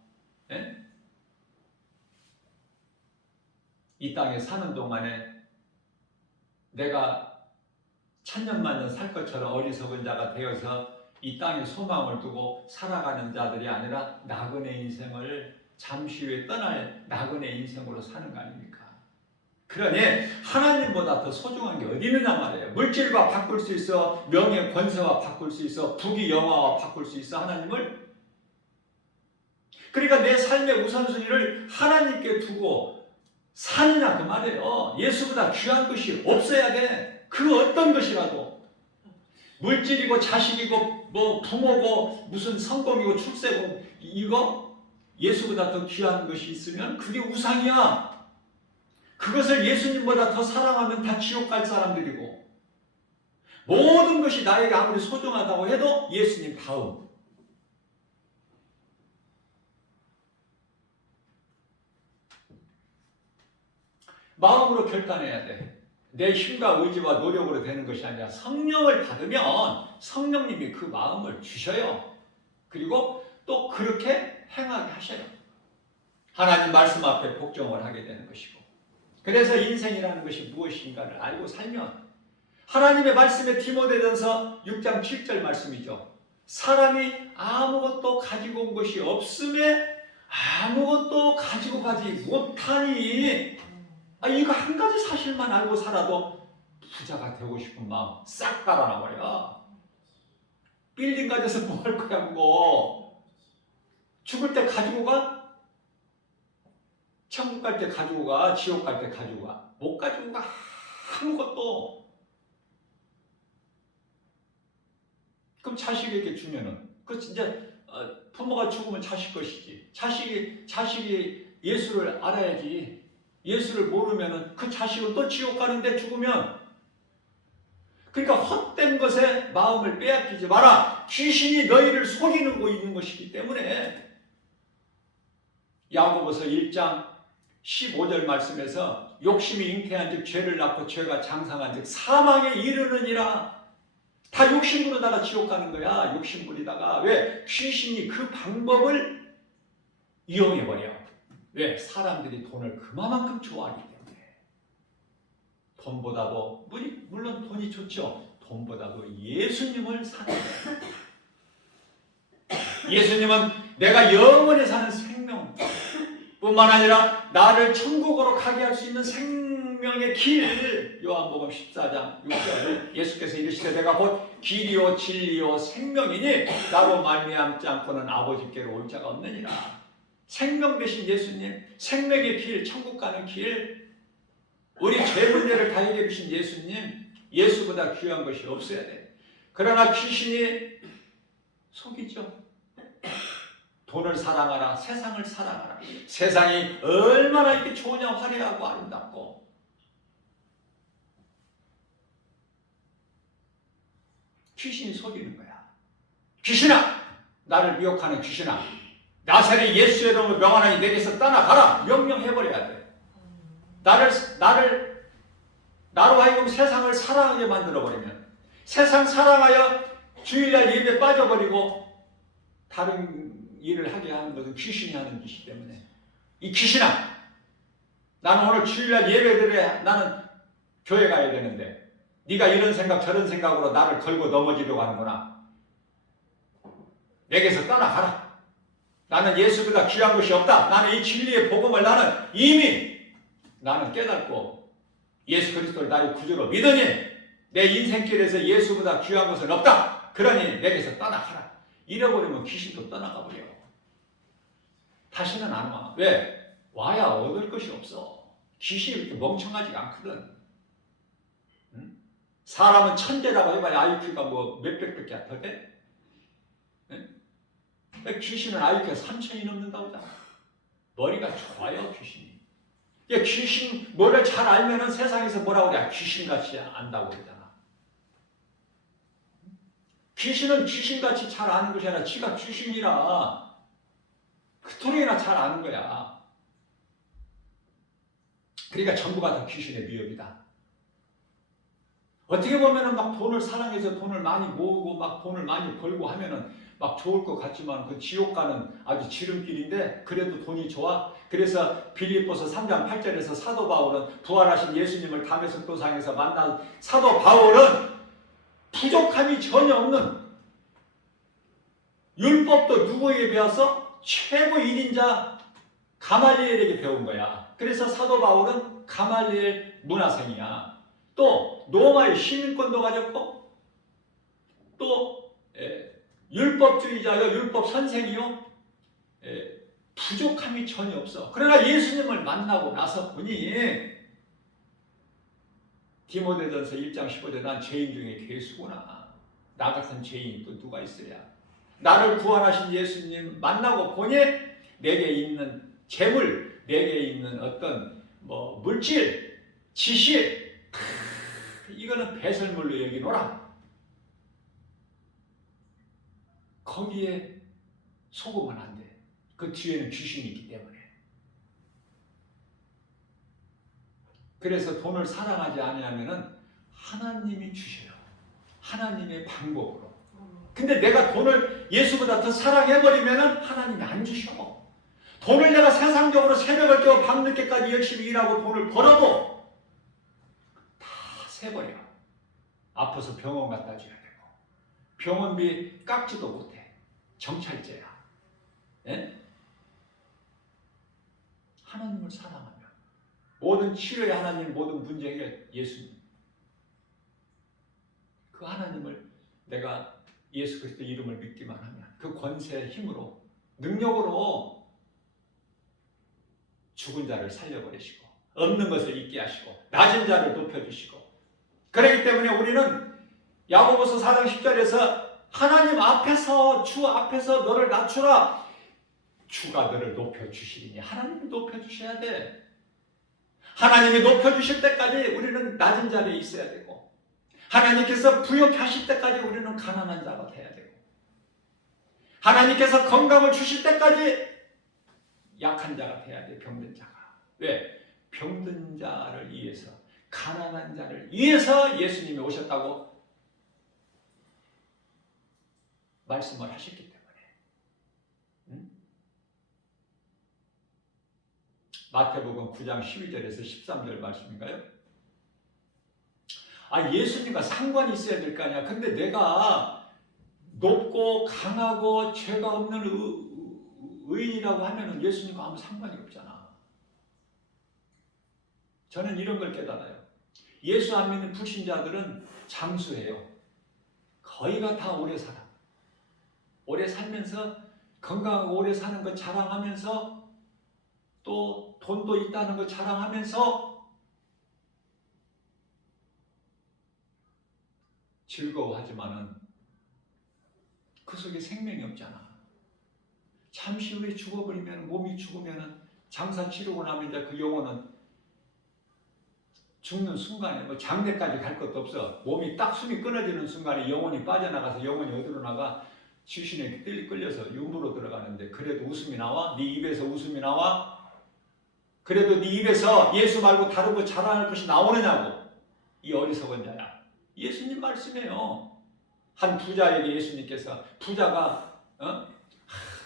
이 땅에 사는 동안에 내가 천년만년 살 것처럼 어리석은 자가 되어서 이 땅에 소망을 두고 살아가는 자들이 아니라 나그네 인생을 잠시 후에 떠날 나그네 인생으로 사는 거 아닙니까? 그러니 하나님보다 더 소중한 게 어디 있느냐 말이에요. 물질과 바꿀 수 있어, 명예 권세와 바꿀 수 있어, 부귀 영화와 바꿀 수 있어 하나님을. 그러니까 내 삶의 우선순위를 하나님께 두고 사느냐 그 말이에요. 예수보다 귀한 것이 없어야 돼. 그 어떤 것이라도. 물질이고 자식이고 뭐 부모고 무슨 성공이고 출세고 이거 예수보다 더 귀한 것이 있으면 그게 우상이야. 그것을 예수님보다 더 사랑하면 다 지옥 갈 사람들이고 모든 것이 나에게 아무리 소중하다고 해도 예수님 다음. 마음으로 결단해야 돼. 내 힘과 의지와 노력으로 되는 것이 아니라 성령을 받으면 성령님이 그 마음을 주셔요. 그리고 또 그렇게 행하게 하셔요. 하나님 말씀 앞에 복종을 하게 되는 것이고, 그래서 인생이라는 것이 무엇인가를 알고 살면 하나님의 말씀에 디모데전서 6장 7절 말씀이죠. 사람이 아무것도 가지고 온 것이 없음에 아무것도 가지고 가지 못하니, 이거 한 가지 사실만 알고 살아도 부자가 되고 싶은 마음 싹 달아나버려. 빌딩 가져서 뭐 할 거야 그거. 죽을 때 가지고 가? 천국 갈 때 가지고 가? 지옥 갈 때 가지고 가? 못 가지고 가. 아무것도. 그럼 자식에게 주면은 그 진짜 부모가 죽으면 자식 것이지. 자식이 예수를 알아야지. 예수를 모르면은 그 자식은 또 지옥 가는데 죽으면. 그러니까 헛된 것에 마음을 빼앗기지 마라. 귀신이 너희를 속이고 있는 것이기 때문에. 야고보서 1장 15절 말씀에서 욕심이 잉태한즉 죄를 낳고 죄가 장상한즉 사망에 이르느니라. 다 욕심 부리다가 지옥 가는 거야. 욕심 부리다가. 왜? 귀신이 그 방법을 이용해버려. 왜? 사람들이 돈을 그만큼 좋아하기 때문에. 돈보다도, 물론 돈이 좋죠. 돈보다도 예수님을 사는 거예요. 예수님은 내가 영원히 사는 생명 뿐만 아니라 나를 천국으로 가게 할 수 있는 생명의 길. 요한복음 14장 6절 예수께서 이르시되 내가 곧 길이요 진리요 생명이니 나로 말미암지 않고는 아버지께로 올 자가 없느니라. 생명 되신 예수님, 생명의 길, 천국 가는 길, 우리 죄 문제를 다 해결해 주신 예수님, 예수보다 귀한 것이 없어야 돼. 그러나 귀신이 속이죠. 돈을 사랑하라, 세상을 사랑하라. 세상이 얼마나 이렇게 좋으냐, 화려하고 아름답고. 귀신이 속이는 거야. 귀신아! 나를 미혹하는 귀신아! 나사렛 예수의 이름으로 명하노니 내게서 떠나가라! 명령해버려야 돼. 나로 하여금 세상을 사랑하게 만들어버리면, 세상 사랑하여 주일날 예배 빠져버리고 다른 일을 하게 하는 것은 귀신이 하는 짓이기 때문에. 이 귀신아! 나는 오늘 주일날 예배드려야 나는 교회 가야 되는데 네가 이런 생각 저런 생각으로 나를 걸고 넘어지려고 하는구나. 내게서 떠나가라. 나는 예수보다 귀한 것이 없다. 나는 이 진리의 복음을 나는 깨닫고 예수 그리스도를 나의 구주로 믿으니 내 인생길에서 예수보다 귀한 것은 없다. 그러니 내게서 떠나가라. 잃어버리면 귀신도 떠나가 버려. 다시는 안 와. 왜? 와야 얻을 것이 없어. 귀신이 그렇게 멍청하지가 않거든. 응? 사람은 천재라고 해봐야 IQ가 뭐 몇백밖에 더 돼? 응? 귀신은 IQ가 3000이 넘는다고 하잖아. 머리가 좋아요, 귀신이. 귀신 뭐를 잘 알면은 세상에서 뭐라고 그래? 귀신같이 안다고 그러잖아. 귀신은 귀신같이 잘 아는 것이 아니라 지가 귀신이라 그토록이나 잘 아는 거야. 그러니까 전부가 다 귀신의 위협이다. 어떻게 보면은 막 돈을 사랑해서 돈을 많이 모으고 막 돈을 많이 벌고 하면은 막 좋을 것 같지만 그 지옥 가는 아주 지름길인데 그래도 돈이 좋아. 그래서 빌립보서 3장 8절에서 사도 바울은 부활하신 예수님을 담에색 도상에서 만난 사도 바울은 부족함이 전혀 없는, 율법도 누구에게 배웠어? 최고 1인자 가말리엘에게 배운 거야. 그래서 사도 바울은 가말리엘 문화생이야. 또 로마의 시민권도 가졌고 또 율법주의자요, 율법 선생이요, 부족함이 전혀 없어. 그러나 예수님을 만나고 나서 보니 디모데전서 1장 15절 난 죄인 중에 괴수구나. 나 같은 죄인이 또 누가 있어야. 나를 구원하신 예수님 만나고 보니 내게 있는 재물, 내게 있는 어떤 물질, 지식, 이거는 배설물로 여기노라. 거기에 속으면 안 돼. 그 뒤에는 귀신이 있기 때문에. 그래서 돈을 사랑하지 아니하면은 하나님이 주셔요. 하나님의 방법으로. 근데 내가 돈을 예수보다 더 사랑해버리면 하나님이 안 주셔. 돈을 내가 세상적으로 새벽을 깨워 밤늦게까지 열심히 일하고 돈을 벌어도 다 새버려. 아파서 병원 갖다 줘야 되고 병원비 깎지도 못해. 정찰제야. 예? 하나님을 사랑하면 모든 치료의 하나님, 모든 문제 해결 예수님. 그 하나님을 내가 예수 그리스도 이름을 믿기만 하면 그 권세의 힘으로 능력으로 죽은 자를 살려버리시고 없는 것을 있게 하시고 낮은 자를 높여주시고, 그렇기 때문에 우리는 야고보서 4장 10절에서 하나님 앞에서, 주 앞에서 너를 낮추라. 주가 너를 높여주시리니 하나님이 높여주셔야 돼. 하나님이 높여주실 때까지 우리는 낮은 자리에 있어야 되고, 하나님께서 부욕하실 때까지 우리는 가난한 자가 돼야 되고, 하나님께서 건강을 주실 때까지 약한 자가 돼야 돼. 병든 자가. 왜? 병든 자를 위해서, 가난한 자를 위해서 예수님이 오셨다고 말씀을 하셨기 때문에. 마태복음 9장 12절에서 13절 말씀인가요? 예수님과 상관이 있어야 될 거 아니야. 근데 내가 높고 강하고 죄가 없는 의인이라고 하면은 예수님과 아무 상관이 없잖아. 저는 이런 걸 깨달아요. 예수 안 믿는 불신자들은 장수해요. 거의가 다 오래 살아. 오래 살면서 건강하고 오래 사는 거 자랑하면서 또 돈도 있다는 거 자랑하면서 즐거워하지만은 그 속에 생명이 없잖아. 잠시 후에 죽어버리면, 몸이 죽으면 장사 치르고 나면 이제 그 영혼은 죽는 순간에 뭐 장례까지 갈 것도 없어. 몸이 딱 숨이 끊어지는 순간에 영혼이 빠져나가서 영혼이 어디로 나가? 귀신에 끌려서 유물로 들어가는데 그래도 웃음이 나와? 네 입에서 웃음이 나와? 그래도 네 입에서 예수 말고 다른 거 자랑할 것이 나오느냐고. 이 어리석은 자야. 예수님 말씀이에요. 한 부자에게 예수님께서, 부자가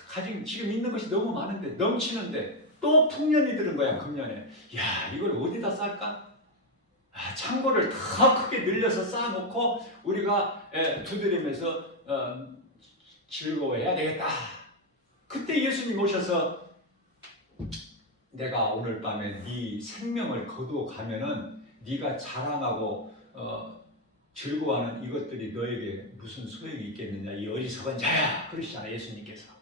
가진 지금 있는 것이 너무 많은데 넘치는데 또 풍년이 들은 거야. 금년에. 야, 이걸 어디다 쌀까? 창고를 더 크게 늘려서 쌓아놓고 우리가 두드리면서 즐거워해야 되겠다. 그때 예수님 오셔서 내가 오늘 밤에 네 생명을 거두어 가면은 네가 자랑하고 즐거워하는 이것들이 너에게 무슨 소용이 있겠느냐, 이 어리석은 자야. 그러시잖아요, 예수님께서.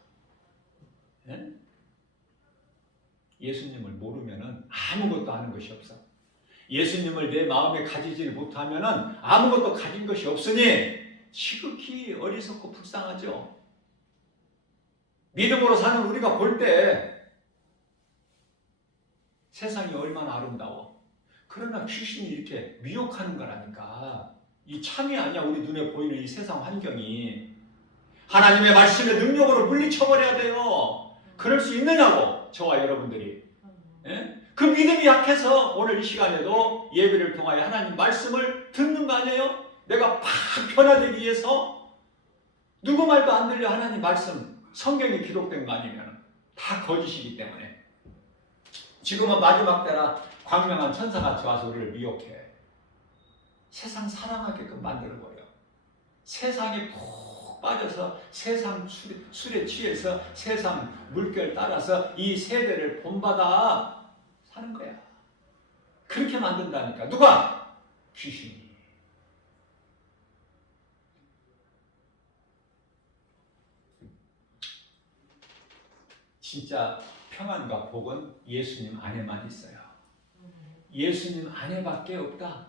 네? 예수님을 모르면은 아무것도 아는 것이 없어. 예수님을 내 마음에 가지지 못하면은 아무것도 가진 것이 없으니 지극히 어리석고 불쌍하죠. 믿음으로 사는 우리가 볼 때 세상이 얼마나 아름다워. 그러나 귀신이 이렇게 미혹하는 거라니까. 이 참이 아니야. 우리 눈에 보이는 이 세상 환경이. 하나님의 말씀의 능력으로 물리쳐버려야 돼요. 그럴 수 있느냐고, 저와 여러분들이. 예? 그 믿음이 약해서 오늘 이 시간에도 예배를 통하여 하나님 말씀을 듣는 거 아니에요? 내가 팍 변화되기 위해서. 누구 말도 안 들려. 하나님 말씀, 성경에 기록된 거 아니면 다 거짓이기 때문에. 지금은 마지막 때라 광명한 천사같이 와서 우리를 미혹해. 세상 사랑하게끔 만들어버려. 세상에 푹 빠져서 세상 술에 취해서 세상 물결 따라서 이 세대를 본받아 사는 거야. 그렇게 만든다니까. 누가? 귀신이. 진짜 평안과 복은 예수님 안에만 있어요. 예수님 안에밖에 없다.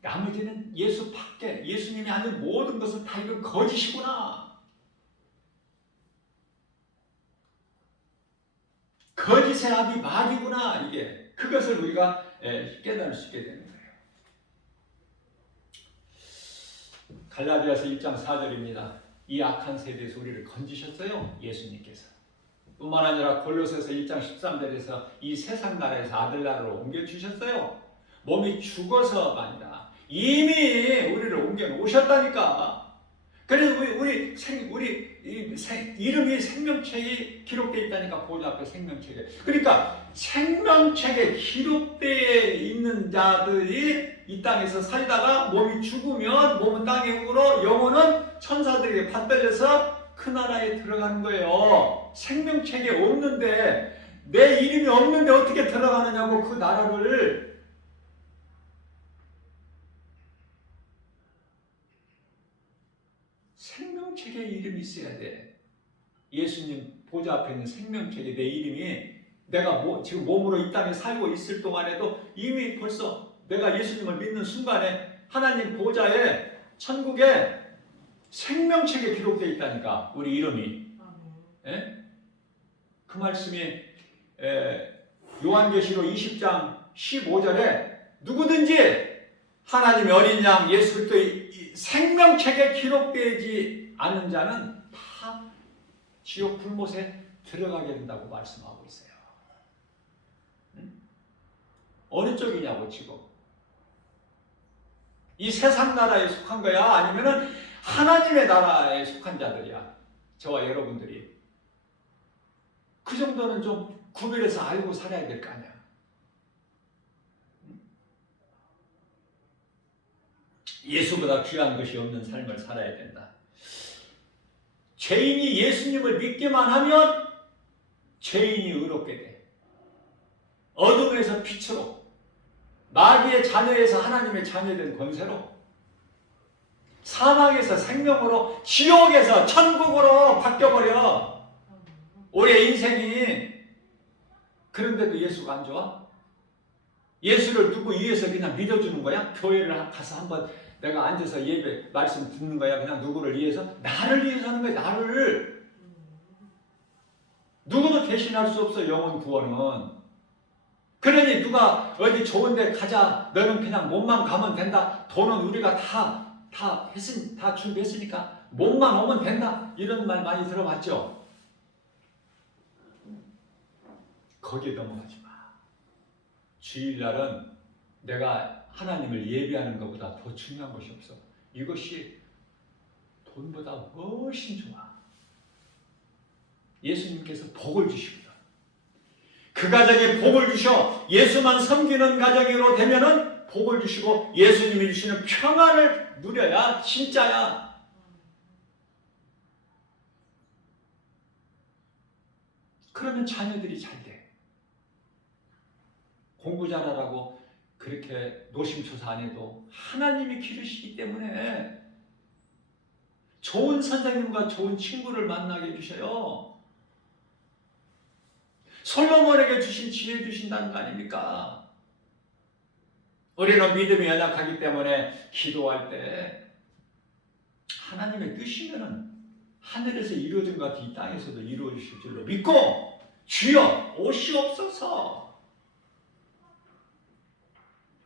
나머지는 예수 밖에, 예수님이 아닌 모든 것은 다 이건 거짓이구나. 거짓의 아비 마귀구나. 이게 그것을 우리가 깨달을 수 있게 되는 거예요. 갈라디아서 1장 4절입니다. 이 악한 세대에서 우리를 건지셨어요. 예수님께서. 뿐만 아니라 골로새서 1장 13절에서 이 세상 나라에서 아들나라로 옮겨주셨어요. 몸이 죽어서가 아니라 이미 우리를 옮겨 놓으셨다니까. 그래서 이름이 생명책이 기록되어 있다니까, 보좌 앞에 생명책에. 그러니까 생명책에 기록되어 있는 자들이 이 땅에서 살다가 몸이 죽으면 몸은 땅에 묻어 영혼은 천사들에게 받들려서 그 나라에 들어가는 거예요. 생명책에 없는데, 내 이름이 없는데 어떻게 들어가느냐고. 그 나라를. 생명책에 이름이 있어야 돼. 예수님 보좌 앞에 있는 생명책에 내 이름이, 내가 지금 몸으로 이 땅에 살고 있을 동안에도 이미 벌써 내가 예수님을 믿는 순간에 하나님 보좌에, 천국에 생명책에 기록되어 있다니까, 우리 이름이. 예? 그 말씀이 요한계시록 20장 15절에 누구든지 하나님의 어린 양 예수 그리스도의 생명책에 기록되지 않은 자는 다 지옥 불못에 들어가게 된다고 말씀하고 있어요. 어느 쪽이냐고. 지금 이 세상 나라에 속한 거야, 아니면은 하나님의 나라에 속한 자들이야, 저와 여러분들이. 그 정도는 좀 구별해서 알고 살아야 될 거 아니야. 예수보다 귀한 것이 없는 삶을 살아야 된다. 죄인이 예수님을 믿기만 하면 죄인이 의롭게 돼. 어둠에서 빛으로, 마귀의 자녀에서 하나님의 자녀된 권세로, 사망에서 생명으로, 지옥에서 천국으로 바뀌어버려. 우리의 인생이. 그런데도 예수가 안 좋아? 예수를 두고 위해서 그냥 믿어주는 거야? 교회를 가서 한번 내가 앉아서 예배 말씀 듣는 거야? 그냥 누구를 위해서? 나를 위해서 하는 거야, 나를. 누구도 대신할 수 없어, 영혼 구원은. 그러니 누가 어디 좋은 데 가자, 너는 그냥 몸만 가면 된다, 돈은 우리가 다 준비했으니까 몸만 오면 된다, 이런 말 많이 들어봤죠? 거기에 넘어가지 마. 주일날은 내가 하나님을 예배하는 것보다 더 중요한 것이 없어. 이것이 돈보다 훨씬 좋아. 예수님께서 복을 주시거든. 그 가정에 복을 주셔. 예수만 섬기는 가정으로 되면은 복을 주시고 예수님이 주시는 평안을 누려야 진짜야. 그러면 자녀들이 잘 돼. 공부 잘하라고 그렇게 노심초사 안 해도 하나님이 기르시기 때문에 좋은 선생님과 좋은 친구를 만나게 해주셔요. 솔로몬에게 주신 지혜 주신다는 거 아닙니까? 우리는 믿음이 연약하기 때문에 기도할 때 하나님의 뜻이면 하늘에서 이루어진 것 같이 이 땅에서도 이루어지실 줄로 믿고, 주여 오시옵소서.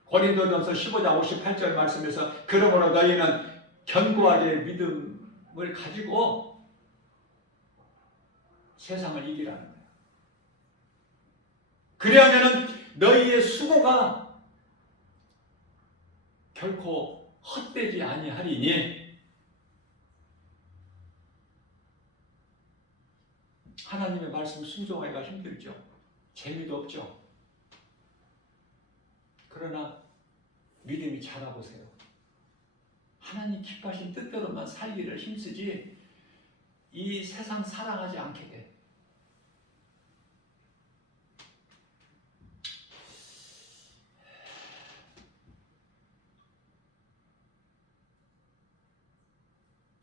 고린도전서 15장 58절 말씀에서 그러므로 너희는 견고하게 믿음을 가지고 세상을 이기라는 거예요. 그래야면은 너희의 수고가 결코 헛되지 아니하리니. 하나님의 말씀 순종하기가 힘들죠. 재미도 없죠. 그러나 믿음이 자라보세요. 하나님 기뻐하신 뜻대로만 살기를 힘쓰지 이 세상 사랑하지 않게 돼.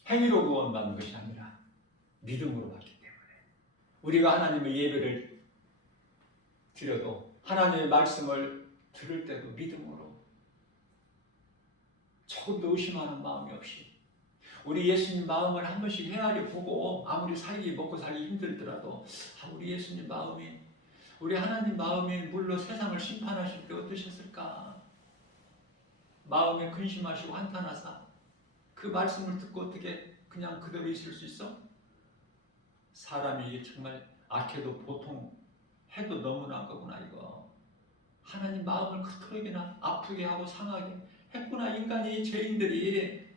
행위로 구원받는 것이 아니라 믿음으로 받기 때문에 우리가 하나님의 예배를 드려도, 하나님의 말씀을 들을 때도 믿음으로, 조금도 의심하는 마음이 없이, 우리 예수님 마음을 한 번씩 헤아려 보고, 아무리 먹고 살기 힘들더라도 우리 예수님 마음이, 우리 하나님 마음이 물로 세상을 심판하실 때 어떠셨을까? 마음에 근심하시고 한탄하사 그 말씀을 듣고 어떻게 그냥 그대로 있을 수 있어? 사람이 정말 악해도 보통 해도 너무나 거구나. 이거 하나님 마음을 그토록이나 아프게 하고 상하게 했구나, 인간이, 죄인들이.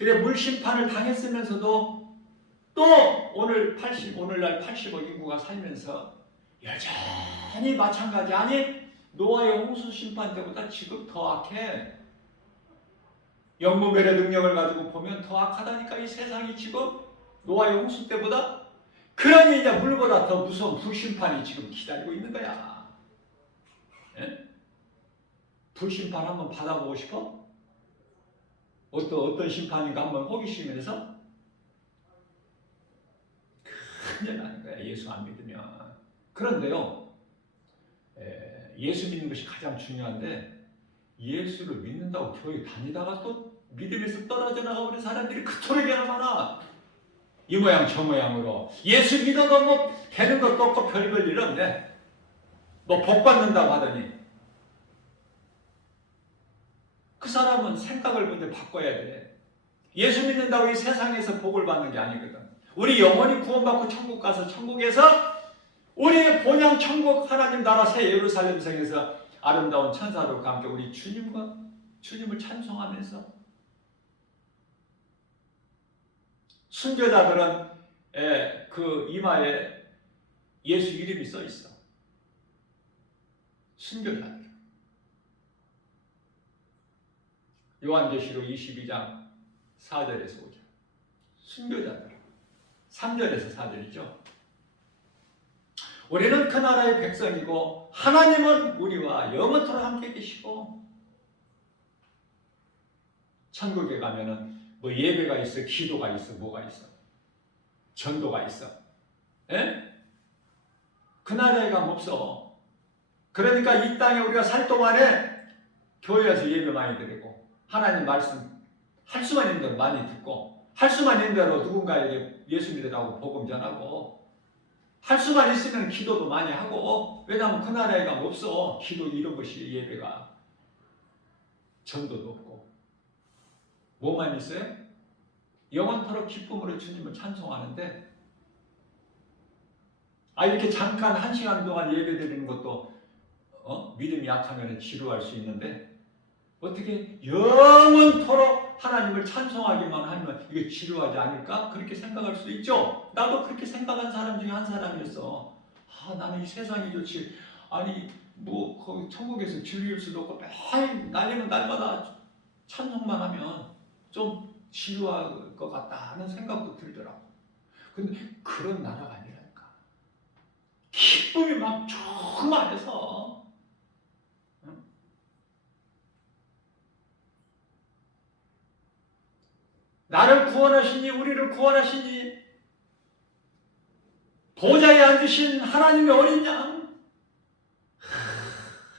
그래 물심판을 당했으면서도 또 오늘날 80억 인구가 살면서 여전히 마찬가지. 아니 노아의 홍수 심판 때보다 지금 더 악해. 영무별의 능력을 가지고 보면 더 악하다니까 이 세상이 지금 노아의 홍수 때보다. 그러니 이제 물보다 더 무서운 불심판이 지금 기다리고 있는 거야. 예? 불심판 한번 받아보고 싶어? 어떤 심판인가 한번 호기심에서 큰일 나는 거야. 예수 안 믿으면. 그런데요, 예수 믿는 것이 가장 중요한데 예수를 믿는다고 교회 다니다가 또 믿음에서 떨어져 나가버린 사람들이 그토록이나 많아. 이 모양 저 모양으로 예수 믿어도 뭐 되는 것도 없고 별별 일 없네. 뭐 복 받는다고 하더니 그 사람은 생각을 먼저 바꿔야 돼. 예수 믿는다고 이 세상에서 복을 받는 게 아니거든. 우리 영원히 구원받고 천국 가서 천국에서 우리 본향 천국 하나님 나라 새 예루살렘 성에서 아름다운 천사들과 함께 우리 주님을 찬송하면서 순교자들은 그 이마에 예수 이름이 써 있어. 순교자들. 요한계시록 22장 4절에서 5절. 순교자들. 3절에서 4절이죠. 우리는 그 나라의 백성이고 하나님은 우리와 영원토록 함께 계시고 천국에 가면은 뭐 예배가 있어, 기도가 있어, 뭐가 있어, 전도가 있어. 예? 그 나라에 가면 없어. 그러니까 이 땅에 우리가 살 동안에 교회에서 예배 많이 드리고 하나님 말씀 할 수만 있는 대로 많이 듣고 할 수만 있는 대로 누군가에게 예수 믿으라고 복음 전하고 할 수만 있으면 기도도 많이 하고. 왜냐하면 그 나라에 가면 없어. 기도 이런 것이 예배가. 전도도 없고. 뭐만 있어요? 영원토록 기쁨으로 주님을 찬송하는데 이렇게 잠깐 1시간 동안 예배 드리는 것도 믿음이 약하면 지루할 수 있는데 어떻게 영원토록 하나님을 찬송하기만 하면 이게 지루하지 않을까? 그렇게 생각할 수 있죠. 나도 그렇게 생각한 사람 중에 한 사람이었어. 나는 이 세상이 좋지. 아니 뭐 거기 천국에서 즐길 수도 없고 매일 날리면 날마다 찬송만 하면 좀 지루할 것 같다 하는 생각도 들더라고. 근데 그런 나라가 아니라니까. 기쁨이 막 충만해서 나를 구원하시니 우리를 구원하시니 보좌에 앉으신 하나님의 어린 양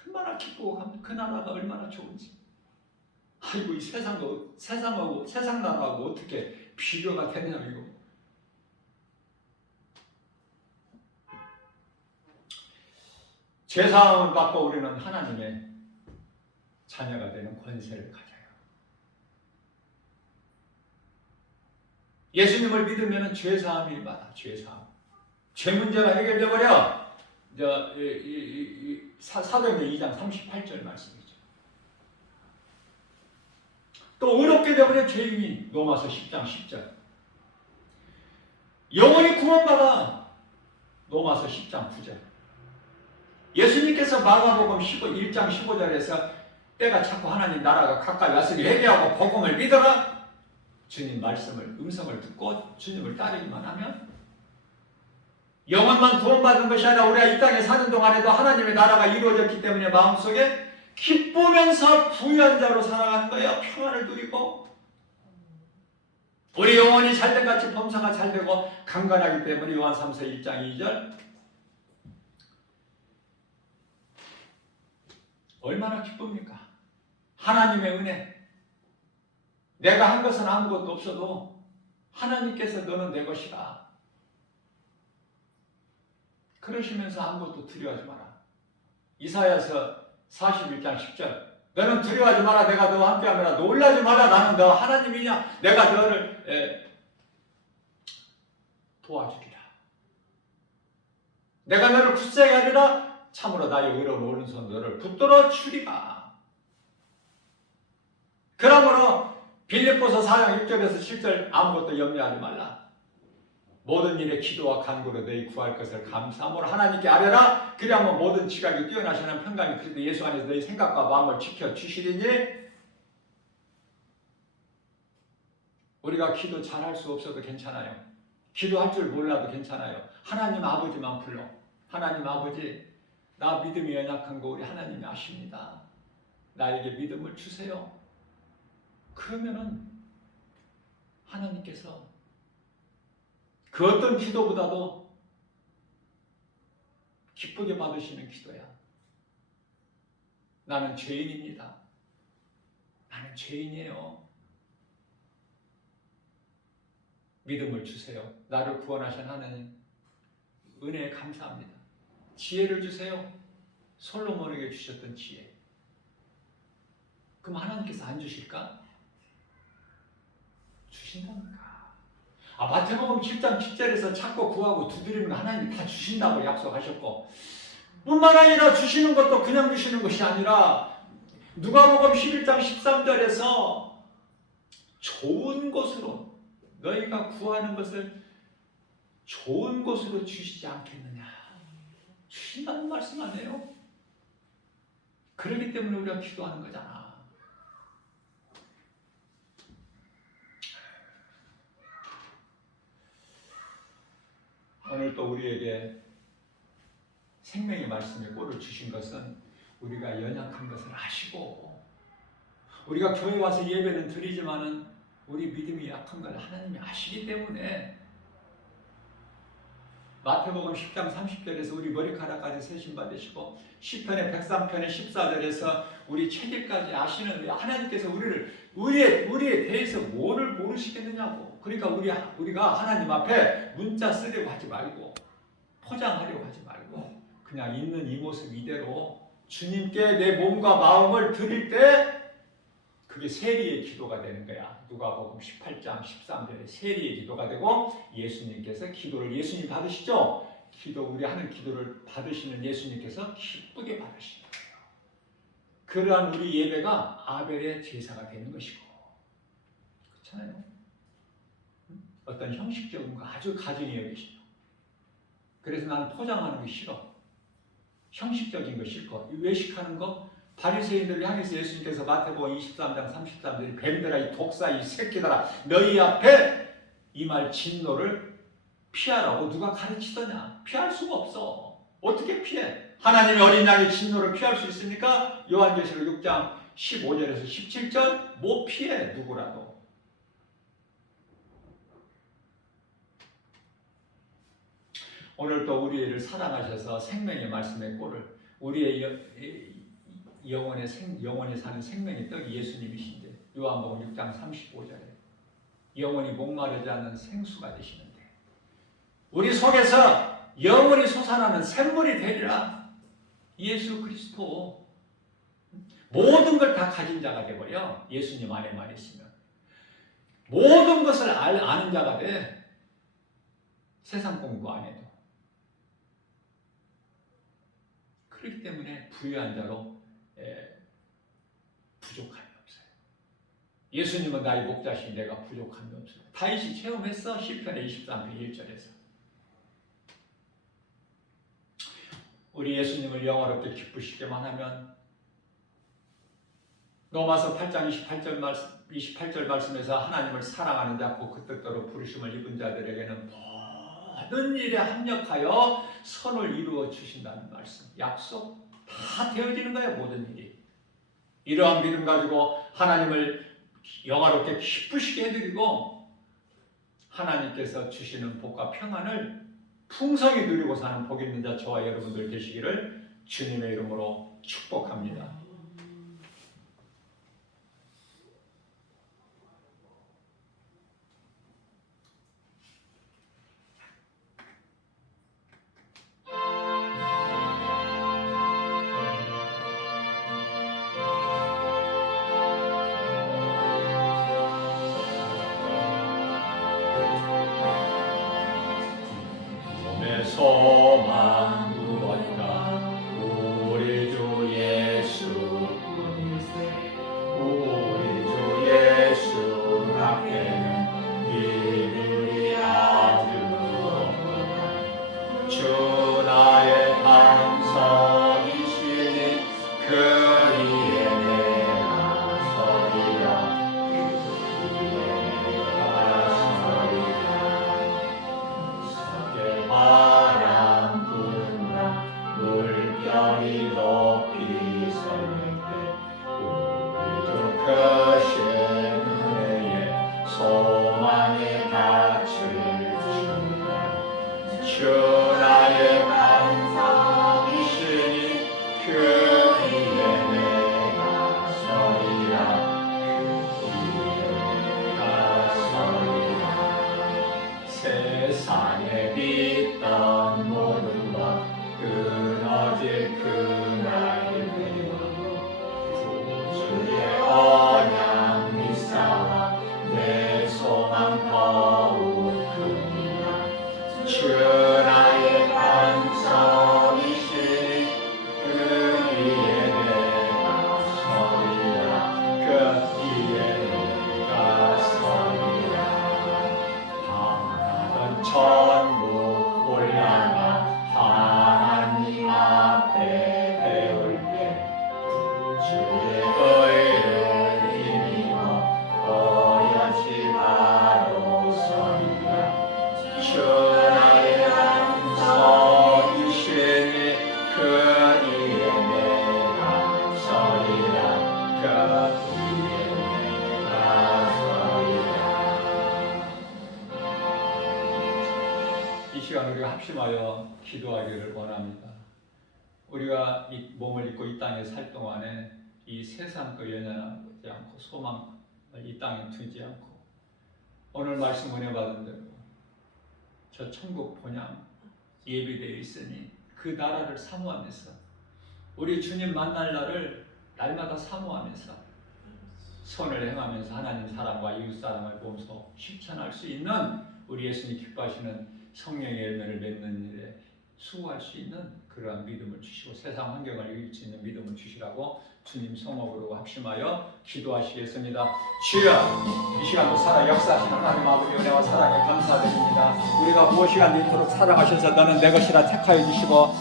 얼마나 기쁘고 그 나라가 얼마나 좋은지. 아이고 이 세상 나라하고 어떻게 비교가 되냐 이거. 죄사함을 받고 우리는 하나님의 자녀가 되는 권세를 가져요. 예수님을 믿으면 죄사함이 받아. 죄사함. 죄 문제가 해결돼 버려. 사도행전 2장 38절 말씀이죠. 또 의롭게 되버려 죄인이. 로마서 10장 10절. 영원히 구원받아. 로마서 10장 9절. 예수님께서 마가복음 1장 15절에서 때가 차고 하나님 나라가 가까이 왔으니 회개하고 복음을 믿어라. 주님 음성을 듣고 주님을 따르기만 하면 영원만 구원받은 것이 아니라 우리가 이 땅에 사는 동안에도 하나님의 나라가 이루어졌기 때문에 마음속에 기쁘면서 부유한 자로 살아가는 거예요. 평안을 누리고 우리 영혼이 잘된 같이 범사가 잘되고 강건하기 때문에 요한 3서 1장 2절. 얼마나 기쁩니까? 하나님의 은혜. 내가 한 것은 아무것도 없어도 하나님께서 너는 내 것이다. 그러시면서 아무것도 두려워하지 마라. 이사야서 41장 10절. 너는 두려워하지 마라. 내가 너와 함께하노라. 놀라지 마라. 나는 너 하나님이냐. 내가 너를 도와주리라. 내가 너를 굳세게 하리라. 참으로 나의 의로운 오른손 너를 붙들어 주리라. 그러므로 빌립보서 4장 6절에서 7절 아무것도 염려하지 말라. 모든 일에 기도와 간구로 너희 구할 것을 감사함으로 하나님께 아뢰라. 그리하면 모든 지각이 뛰어나시는 평강이 그리스도 예수 안에서 너희 생각과 마음을 지켜주시리니. 우리가 기도 잘할 수 없어도 괜찮아요. 기도할 줄 몰라도 괜찮아요. 하나님 아버지만 불러. 하나님 아버지, 나 믿음이 연약한 거 우리 하나님이 아십니다. 나에게 믿음을 주세요. 그러면은 하나님께서 그 어떤 기도보다도 기쁘게 받으시는 기도야. 나는 죄인입니다. 나는 죄인이에요. 믿음을 주세요. 나를 구원하신 하나님 은혜에 감사합니다. 지혜를 주세요. 솔로몬에게 주셨던 지혜. 그럼 하나님께서 안 주실까? 주신다니까. 마태복음 7장 7절에서 찾고 구하고 두드리는 거 하나님이 다 주신다고 약속하셨고, 뿐만 아니라 주시는 것도 그냥 주시는 것이 아니라 누가복음 11장 13절에서 좋은 것으로, 너희가 구하는 것을 좋은 것으로 주시지 않겠느냐. 주신다는 말씀 아니에요? 그렇기 때문에 우리가 기도하는 거잖아. 오늘 또 우리에게 생명의 말씀의 꼴을 주신 것은 우리가 연약한 것을 아시고, 우리가 교회 와서 예배는 드리지만은 우리 믿음이 약한 걸 하나님이 아시기 때문에 마태복음 10장 30절에서 우리 머리카락까지 세심 받으시고, 시편의 103편의 14절에서 우리 체질까지 아시는데 하나님께서 우리에 대해서 뭐를 모르시겠느냐고. 그러니까 우리가 하나님 앞에 문자 쓰려고 하지 말고, 포장하려고 하지 말고, 그냥 있는 이 모습 이대로 주님께 내 몸과 마음을 드릴 때 그게 세리의 기도가 되는 거야. 누가복음 18장 13절에 세리의 기도가 되고, 예수님께서 기도를 예수님 받으시죠? 우리 하는 기도를 받으시는 예수님께서 기쁘게 받으시는 거예요. 그러한 우리 예배가 아벨의 제사가 되는 것이고, 그렇잖아요. 어떤 형식적인 거 아주 가증히 여기시죠. 그래서 나는 포장하는 거 싫어. 형식적인 거 싫고, 외식하는 거, 바리새인들을 향해서 예수님께서 마태복음 23장 33절에 뱀들아, 이 독사, 이 새끼들아, 너희 앞에 이 말 진노를 피하라고 누가 가르치더냐? 피할 수가 없어. 어떻게 피해? 하나님의 어린 양의 진노를 피할 수 있습니까? 요한계시록 6장 15절에서 17절 못 피해 누구라도. 오늘 또 우리를 사랑하셔서 생명의 말씀의 꼴을, 우리의 영원히 사는 생명의 떡이 예수님이신데, 요한복음 6장 35절에 영원히 목마르지 않는 생수가 되시는데, 우리 속에서 영원히 솟아나는 샘물이 되리라. 예수 그리스도 모든 걸 다 가진 자가 되버려. 예수님 안에만 있으면 모든 것을 아는 자가 돼. 세상 공부 안 해도. 그렇기 때문에 부유한 자로 부족함이 없어요. 예수님은 나의 목자시니 내가 부족함이 없어요. 다윗이 체험했어. 시편의 23편 1절에서. 우리 예수님을 영화롭게 기쁘시게만 하면, 로마서 8장 28절 말씀에서 하나님을 사랑하는 자 곧 그 뜻대로 부르심을 입은 자들에게는 모든 일에 합력하여 선을 이루어 주신다는 말씀, 약속 다 되어지는 거예요. 모든 일이. 이러한 믿음 가지고 하나님을 영화롭게 기쁘시게 해드리고, 하나님께서 주시는 복과 평안을 풍성히 누리고 사는 복 있는 자 저와 여러분들 되시기를 주님의 이름으로 축복합니다. 소망 무엇인가 우리 주 예수, 우리 주 예수 주 나의 반석이시니 그 위에 내가 서리라. 그 위에 내가 서리라. 세상에 믿던 모든 것 끊어질 그날이 되어도 구주의 언약 믿사와 내 소망 더욱 크니라. 주 나의 반석이시니 그 위에 내가 서리라. 그 위에 내가 서리라. 하나는 천국 올라가 하나님 앞에 배울 때 주의 의를 힘입어 어여시 바로 서리라. 주 나의 반석이시니 그 위에 내가 서리라. 그 위에 내가 서리라. 이 시간 우리가 합심하여 기도하기를 원합니다. 우리가 이 몸을 입고 이 땅에 살 동안에 이 세상 그 연연하지 않고 소망을 이 땅에 두지 않고 오늘 말씀 은혜 받은 대로 저 천국 본향 예비되어 있으니 그 나라를 사모하면서 우리 주님 만날 날을 날마다 사모하면서 선을 행하면서 하나님 사랑과 이웃 사랑을 보면서 실천할 수 있는 우리 예수님 기뻐하시는 성령의 열매를 맺는 일에 수고할 수 있는 그러한 믿음을 주시고 세상 환경을 이길 수 있는 믿음을 주시라고 주님 성목으로 합심하여 기도하시겠습니다. 주여, 이 시간도 살아 역사하시는 하나님 아버지 은혜와 사랑에 감사드립니다. 우리가 무엇이가 이토록 사랑하셔서 너는 내 것이라 택하여 주시고